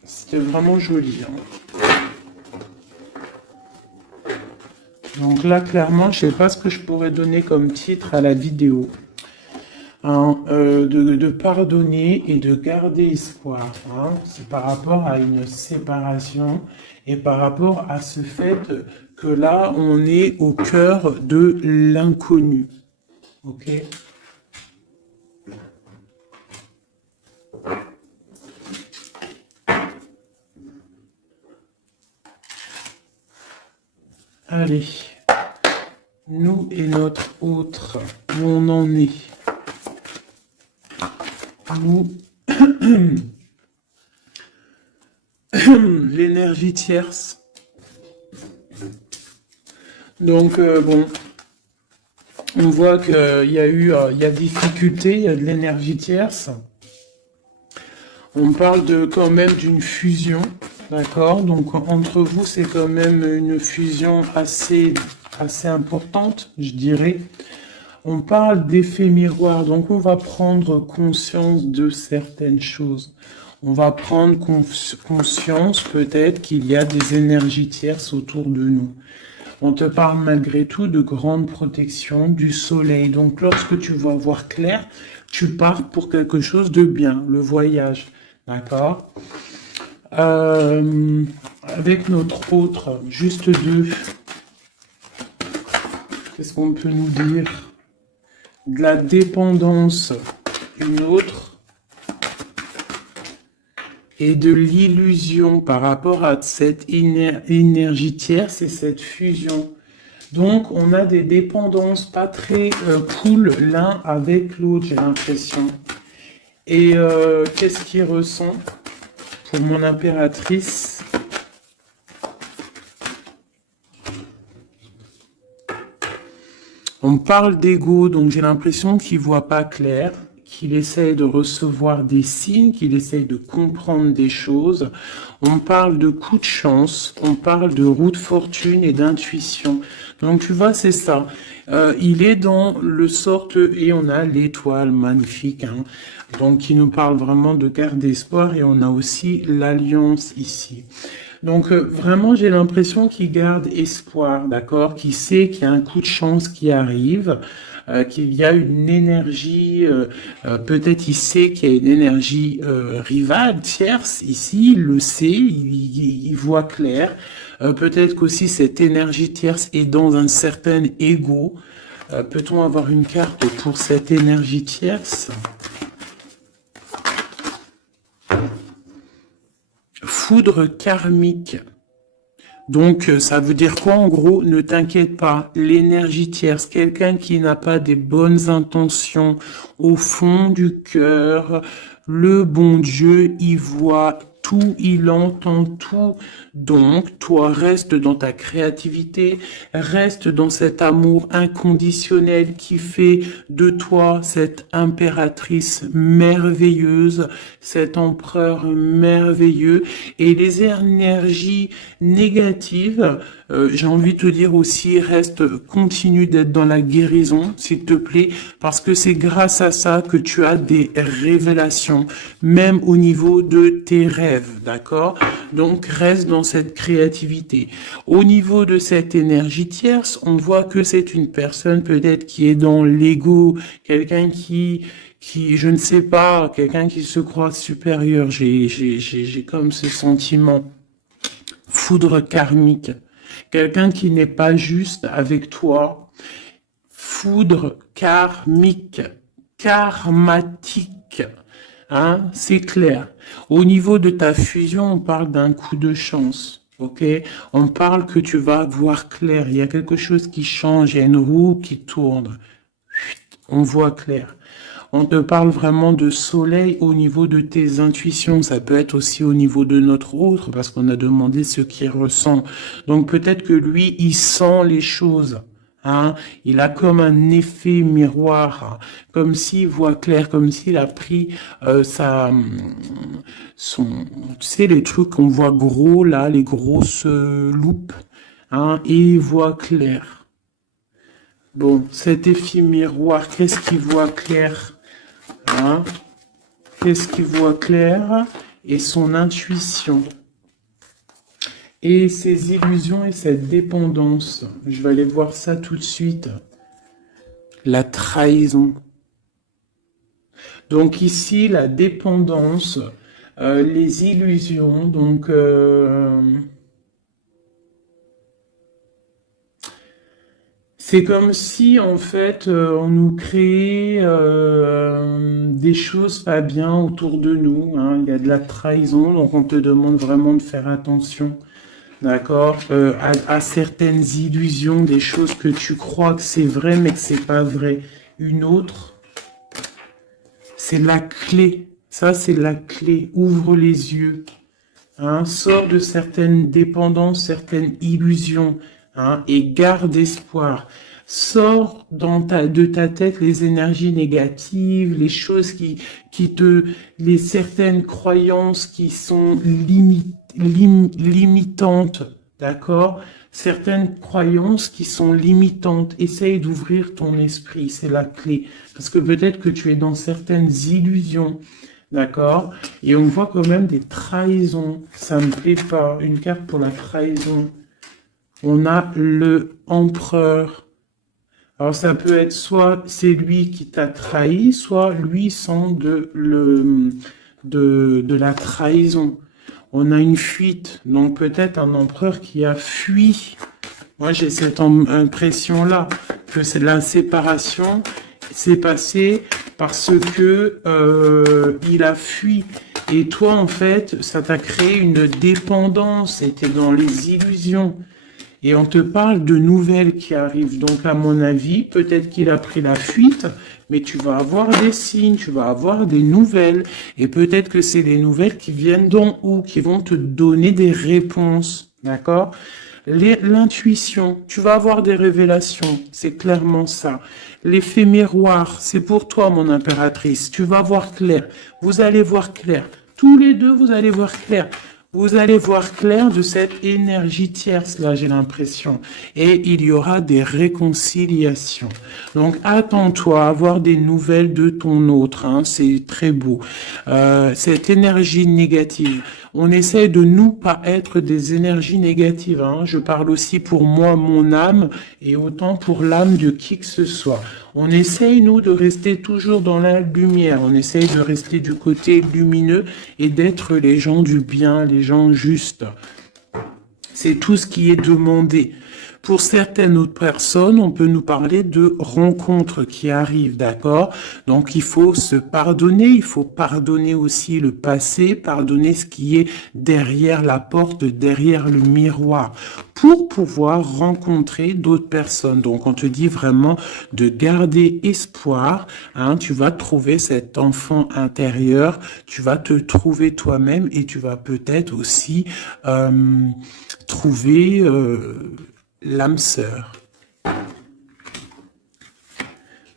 C'était vraiment joli. Hein. Donc là, clairement, je sais pas ce que je pourrais donner comme titre à la vidéo. Hein, de pardonner et de garder espoir. Hein. C'est par rapport à une séparation et par rapport à ce fait que là, on est au cœur de l'inconnu. Ok? Allez. Nous et notre autre, où on en est? Nous, l'énergie tierce. Donc, bon, on voit qu'il y a difficulté, il y a de l'énergie tierce. On parle quand même d'une fusion, d'accord? Donc, entre vous, c'est quand même une fusion assez importante, je dirais. On parle d'effet miroir, donc on va prendre conscience de certaines choses. On va prendre conscience peut-être qu'il y a des énergies tierces autour de nous. On te parle malgré tout de grande protection du soleil. Donc lorsque tu vas voir clair, tu pars pour quelque chose de bien, le voyage. D'accord? Avec notre autre, juste deux. Qu'est-ce qu'on peut nous dire? De la dépendance, une autre, et de l'illusion par rapport à cette énergie tierce et cette fusion. Donc, on a des dépendances pas très cool l'un avec l'autre, j'ai l'impression. Et qu'est-ce qu'il ressent pour mon impératrice? On parle d'ego, donc j'ai l'impression qu'il voit pas clair, qu'il essaye de recevoir des signes, qu'il essaye de comprendre des choses. On parle de coup de chance, on parle de roue de fortune et d'intuition. Donc tu vois, c'est ça. Il est dans le sorte, et on a l'étoile magnifique, hein, donc qui nous parle vraiment de garder espoir, et on a aussi l'alliance ici. Donc vraiment, j'ai l'impression qu'il garde espoir, d'accord, qu'il sait qu'il y a un coup de chance qui arrive, qu'il y a une énergie, peut-être il sait qu'il y a une énergie rivale, tierce, ici, il le sait, il voit clair. Peut-être qu'aussi cette énergie tierce est dans un certain ego. Peut-on avoir une carte pour cette énergie tierce? Foudre karmique. Donc, ça veut dire quoi en gros? Ne t'inquiète pas, l'énergie tierce, quelqu'un qui n'a pas des bonnes intentions au fond du cœur, le bon Dieu, il voit tout, il entend tout. Donc, toi, reste dans ta créativité, reste dans cet amour inconditionnel qui fait de toi cette impératrice merveilleuse, cet empereur merveilleux. Et les énergies négatives, j'ai envie de te dire aussi, continue d'être dans la guérison, s'il te plaît, parce que c'est grâce à ça que tu as des révélations, même au niveau de tes rêves, d'accord? Donc, reste dans cette créativité. Au niveau de cette énergie tierce, on voit que c'est une personne peut-être qui est dans l'ego, quelqu'un qui, je ne sais pas, quelqu'un qui se croit supérieur. J'ai comme ce sentiment. Foudre karmique. Quelqu'un qui n'est pas juste avec toi. Foudre karmique. Karmatique. Hein, c'est clair. Au niveau de ta fusion, on parle d'un coup de chance. Ok? On parle que tu vas voir clair. Il y a quelque chose qui change. Il y a une roue qui tourne. On voit clair. On te parle vraiment de soleil au niveau de tes intuitions. Ça peut être aussi au niveau de notre autre, parce qu'on a demandé ce qu'il ressent. Donc peut-être que lui, il sent les choses. Hein, il a comme un effet miroir, hein, comme s'il voit clair, comme s'il a pris tu sais, les trucs qu'on voit gros là, les grosses loupes, hein, et il voit clair. Bon, cet effet miroir, qu'est-ce qu'il voit clair? Hein? Qu'est-ce qu'il voit clair? Et son intuition. Et ses illusions et cette dépendance. Je vais aller voir ça tout de suite. La trahison. Donc ici, la dépendance, les illusions, donc... c'est comme si, en fait, on nous créait des choses pas bien autour de nous. Hein. Il y a de la trahison, donc on te demande vraiment de faire attention. D'accord, à certaines illusions, des choses que tu crois que c'est vrai, mais que c'est pas vrai. Une autre, c'est la clé. Ça, c'est la clé. Ouvre les yeux. Hein, sors de certaines dépendances, certaines illusions. Hein, et garde espoir. Sors de ta tête les énergies négatives, les choses les certaines croyances qui sont limitantes, d'accord? Certaines croyances qui sont limitantes. Essaye d'ouvrir ton esprit, c'est la clé. Parce que peut-être que tu es dans certaines illusions, d'accord? Et on voit quand même des trahisons. Ça me plaît pas. Une carte pour la trahison. On a le empereur. Alors ça peut être soit c'est lui qui t'a trahi, soit lui sent de la trahison. On a une fuite, donc peut-être un empereur qui a fui. Moi j'ai cette impression-là, que c'est la séparation s'est passée parce que il a fui. Et toi en fait, ça t'a créé une dépendance, c'était dans les illusions. Et on te parle de nouvelles qui arrivent. Donc, à mon avis, peut-être qu'il a pris la fuite, mais tu vas avoir des signes, tu vas avoir des nouvelles. Et peut-être que c'est les nouvelles qui viennent d'en haut, qui vont te donner des réponses. D'accord? L'intuition, tu vas avoir des révélations. C'est clairement ça. L'effet miroir, c'est pour toi, mon impératrice. Tu vas voir clair. Vous allez voir clair. Tous les deux, vous allez voir clair. Vous allez voir clair de cette énergie tierce, là, j'ai l'impression. Et il y aura des réconciliations. Donc, attends-toi à avoir des nouvelles de ton autre. Hein, c'est très beau. Cette énergie négative. On essaie de nous pas être des énergies négatives. Hein. Je parle aussi pour moi, mon âme, et autant pour l'âme de qui que ce soit. On essaye, nous, de rester toujours dans la lumière. On essaye de rester du côté lumineux et d'être les gens du bien, les gens justes. C'est tout ce qui est demandé. Pour certaines autres personnes, on peut nous parler de rencontres qui arrivent, d'accord? Donc, il faut se pardonner, il faut pardonner aussi le passé, pardonner ce qui est derrière la porte, derrière le miroir, pour pouvoir rencontrer d'autres personnes. Donc, on te dit vraiment de garder espoir, hein, tu vas trouver cet enfant intérieur, tu vas te trouver toi-même et tu vas peut-être aussi trouver l'âme sœur.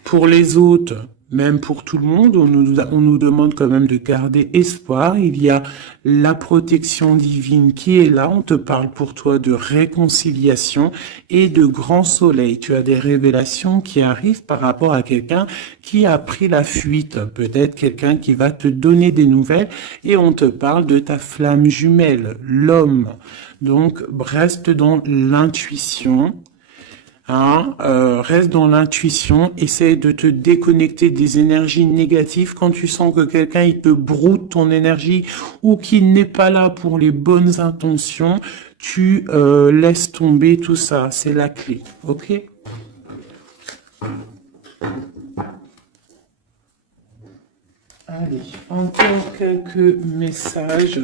Pour les autres, même pour tout le monde, on nous demande quand même de garder espoir. Il y a la protection divine qui est là. On te parle pour toi de réconciliation et de grand soleil. Tu as des révélations qui arrivent par rapport à quelqu'un qui a pris la fuite. Peut-être quelqu'un qui va te donner des nouvelles et on te parle de ta flamme jumelle, l'homme. Donc, reste dans l'intuition. Hein, reste dans l'intuition, essaie de te déconnecter des énergies négatives. Quand tu sens que quelqu'un il te broute ton énergie ou qu'il n'est pas là pour les bonnes intentions, tu laisses tomber tout ça. C'est la clé, ok? Allez, encore quelques messages.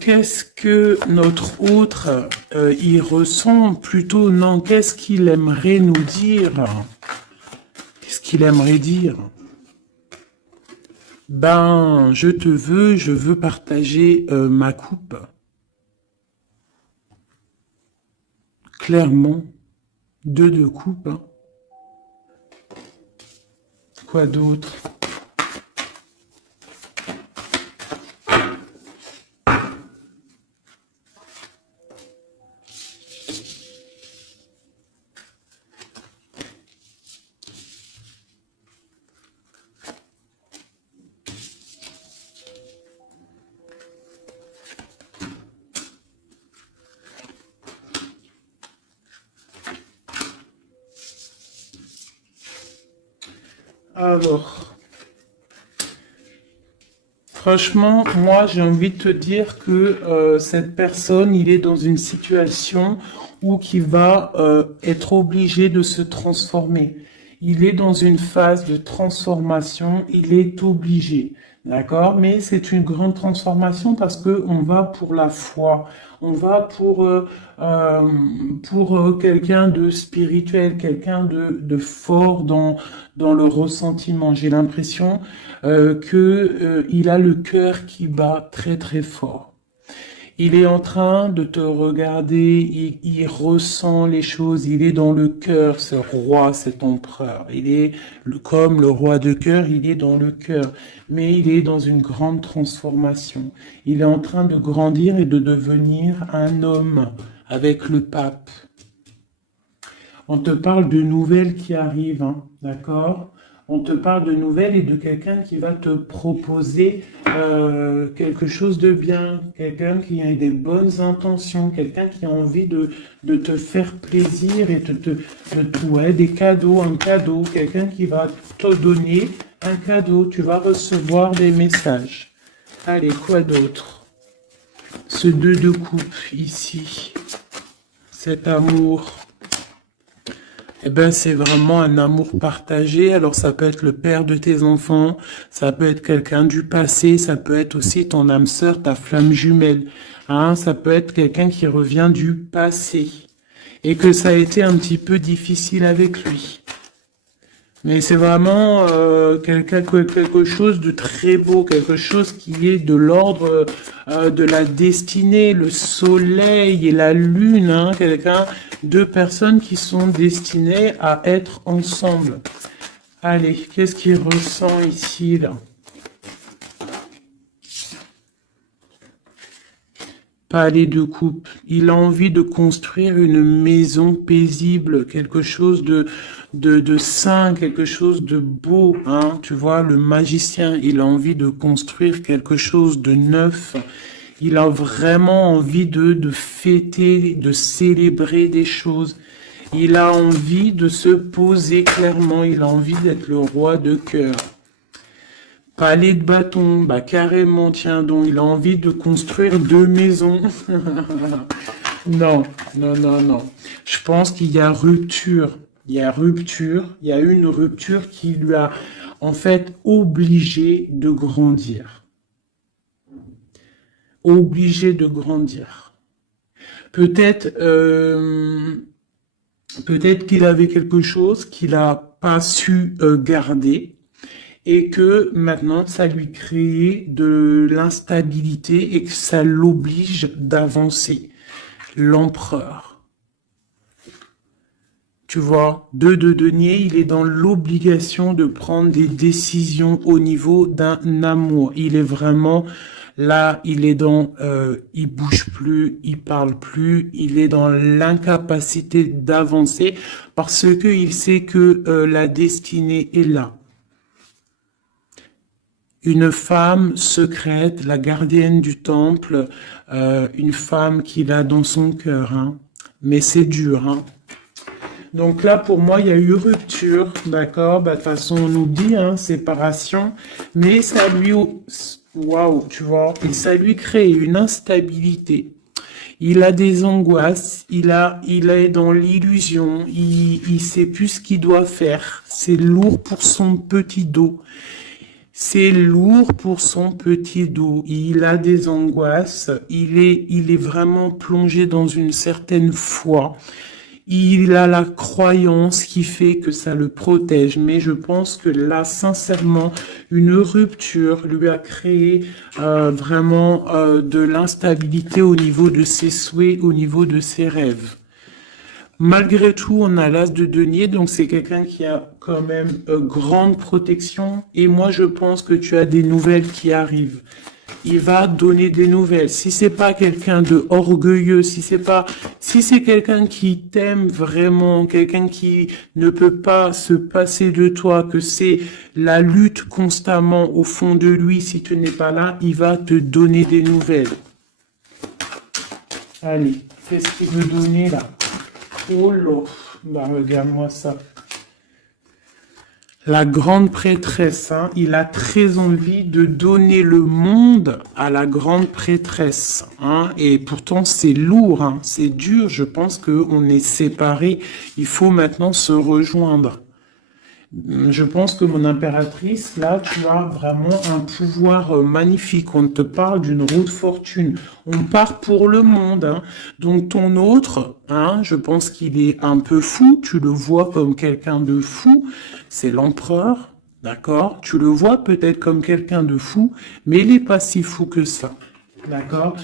Qu'est-ce que notre autre y ressent plutôt? Non, qu'est-ce qu'il aimerait nous dire? Qu'est-ce qu'il aimerait dire? Ben, je veux partager ma coupe. Clairement, deux de coupe. Hein. Quoi d'autre? Alors, franchement, moi, j'ai envie de te dire que cette personne, il est dans une situation où il va être obligé de se transformer. Il est dans une phase de transformation, il est obligé, d'accord? Mais c'est une grande transformation parce que on va pour la foi, on va pour quelqu'un de spirituel, quelqu'un de fort dans le ressentiment. J'ai l'impression que il a le cœur qui bat très très fort. Il est en train de te regarder, il ressent les choses, il est dans le cœur, ce roi, cet empereur. Il est comme le roi de cœur, il est dans le cœur, mais il est dans une grande transformation. Il est en train de grandir et de devenir un homme avec le pape. On te parle de nouvelles qui arrivent, hein, d'accord? On te parle de nouvelles et de quelqu'un qui va te proposer quelque chose de bien, quelqu'un qui a des bonnes intentions, quelqu'un qui a envie de te faire plaisir et ouais, des cadeaux, un cadeau, quelqu'un qui va te donner un cadeau, tu vas recevoir des messages. Allez, quoi d'autre? Ce 2 de coupe ici, cet amour. Eh ben, c'est vraiment un amour partagé. Alors, ça peut être le père de tes enfants, ça peut être quelqu'un du passé, ça peut être aussi ton âme sœur, ta flamme jumelle. Hein, ça peut être quelqu'un qui revient du passé et que ça a été un petit peu difficile avec lui. Mais c'est vraiment quelque chose de très beau, quelque chose qui est de l'ordre de la destinée, le soleil et la lune, hein, deux personnes qui sont destinées à être ensemble. Allez, qu'est-ce qu'il ressent ici, là? Palais de coupe. Il a envie de construire une maison paisible, quelque chose de sain, quelque chose de beau, hein. Tu vois, le magicien, il a envie de construire quelque chose de neuf. Il a vraiment envie de fêter, de célébrer des choses. Il a envie de se poser clairement. Il a envie d'être le roi de cœur. Palais de bâton, bah carrément, tiens donc, il a envie de construire 2 maisons. Non, non, non, non. Je pense qu'il y a rupture. Il y a rupture. Il y a une rupture qui lui a en fait obligé de grandir. Obligé de grandir. Peut-être, peut-être qu'il avait quelque chose qu'il n'a pas su garder et que maintenant ça lui crée de l'instabilité et que ça l'oblige d'avancer. L'empereur. Tu vois, 2 de denier, il est dans l'obligation de prendre des décisions au niveau d'un amour. Il est vraiment là, il est dans, il bouge plus, il parle plus, il est dans l'incapacité d'avancer parce que il sait que la destinée est là. Une femme secrète, la gardienne du temple, une femme qu'il a dans son cœur, hein. Mais c'est dur, hein. Donc là, pour moi, il y a eu rupture, d'accord? Bah, de toute façon, on nous dit, hein, séparation, mais ça lui, waouh, tu vois, et ça lui crée une instabilité. Il a des angoisses, il est dans l'illusion, il sait plus ce qu'il doit faire. C'est lourd pour son petit dos. C'est lourd pour son petit dos. Il a des angoisses. Il est vraiment plongé dans une certaine foi. Il a la croyance qui fait que ça le protège. Mais je pense que là, sincèrement, une rupture lui a créé vraiment de l'instabilité au niveau de ses souhaits, au niveau de ses rêves. Malgré tout, on a l'as de denier, donc c'est quelqu'un qui a quand même grande protection. Et moi, je pense que tu as des nouvelles qui arrivent. Il va donner des nouvelles. Si c'est pas quelqu'un de orgueilleux, si c'est quelqu'un qui t'aime vraiment, quelqu'un qui ne peut pas se passer de toi, que c'est la lutte constamment au fond de lui, si tu n'es pas là, il va te donner des nouvelles. Allez, qu'est-ce qu'il veut donner là? Oh là, bah regarde-moi ça. La grande prêtresse, hein, il a très envie de donner le monde à la grande prêtresse, hein, et pourtant c'est lourd, hein, c'est dur, je pense qu'on est séparés, il faut maintenant se rejoindre. Je pense que mon impératrice, là, tu as vraiment un pouvoir magnifique. On te parle d'une roue de fortune. On part pour le monde, hein. Donc ton autre, hein, je pense qu'il est un peu fou. Tu le vois comme quelqu'un de fou. C'est l'empereur, d'accord? Tu le vois peut-être comme quelqu'un de fou, mais il n'est pas si fou que ça, d'accord?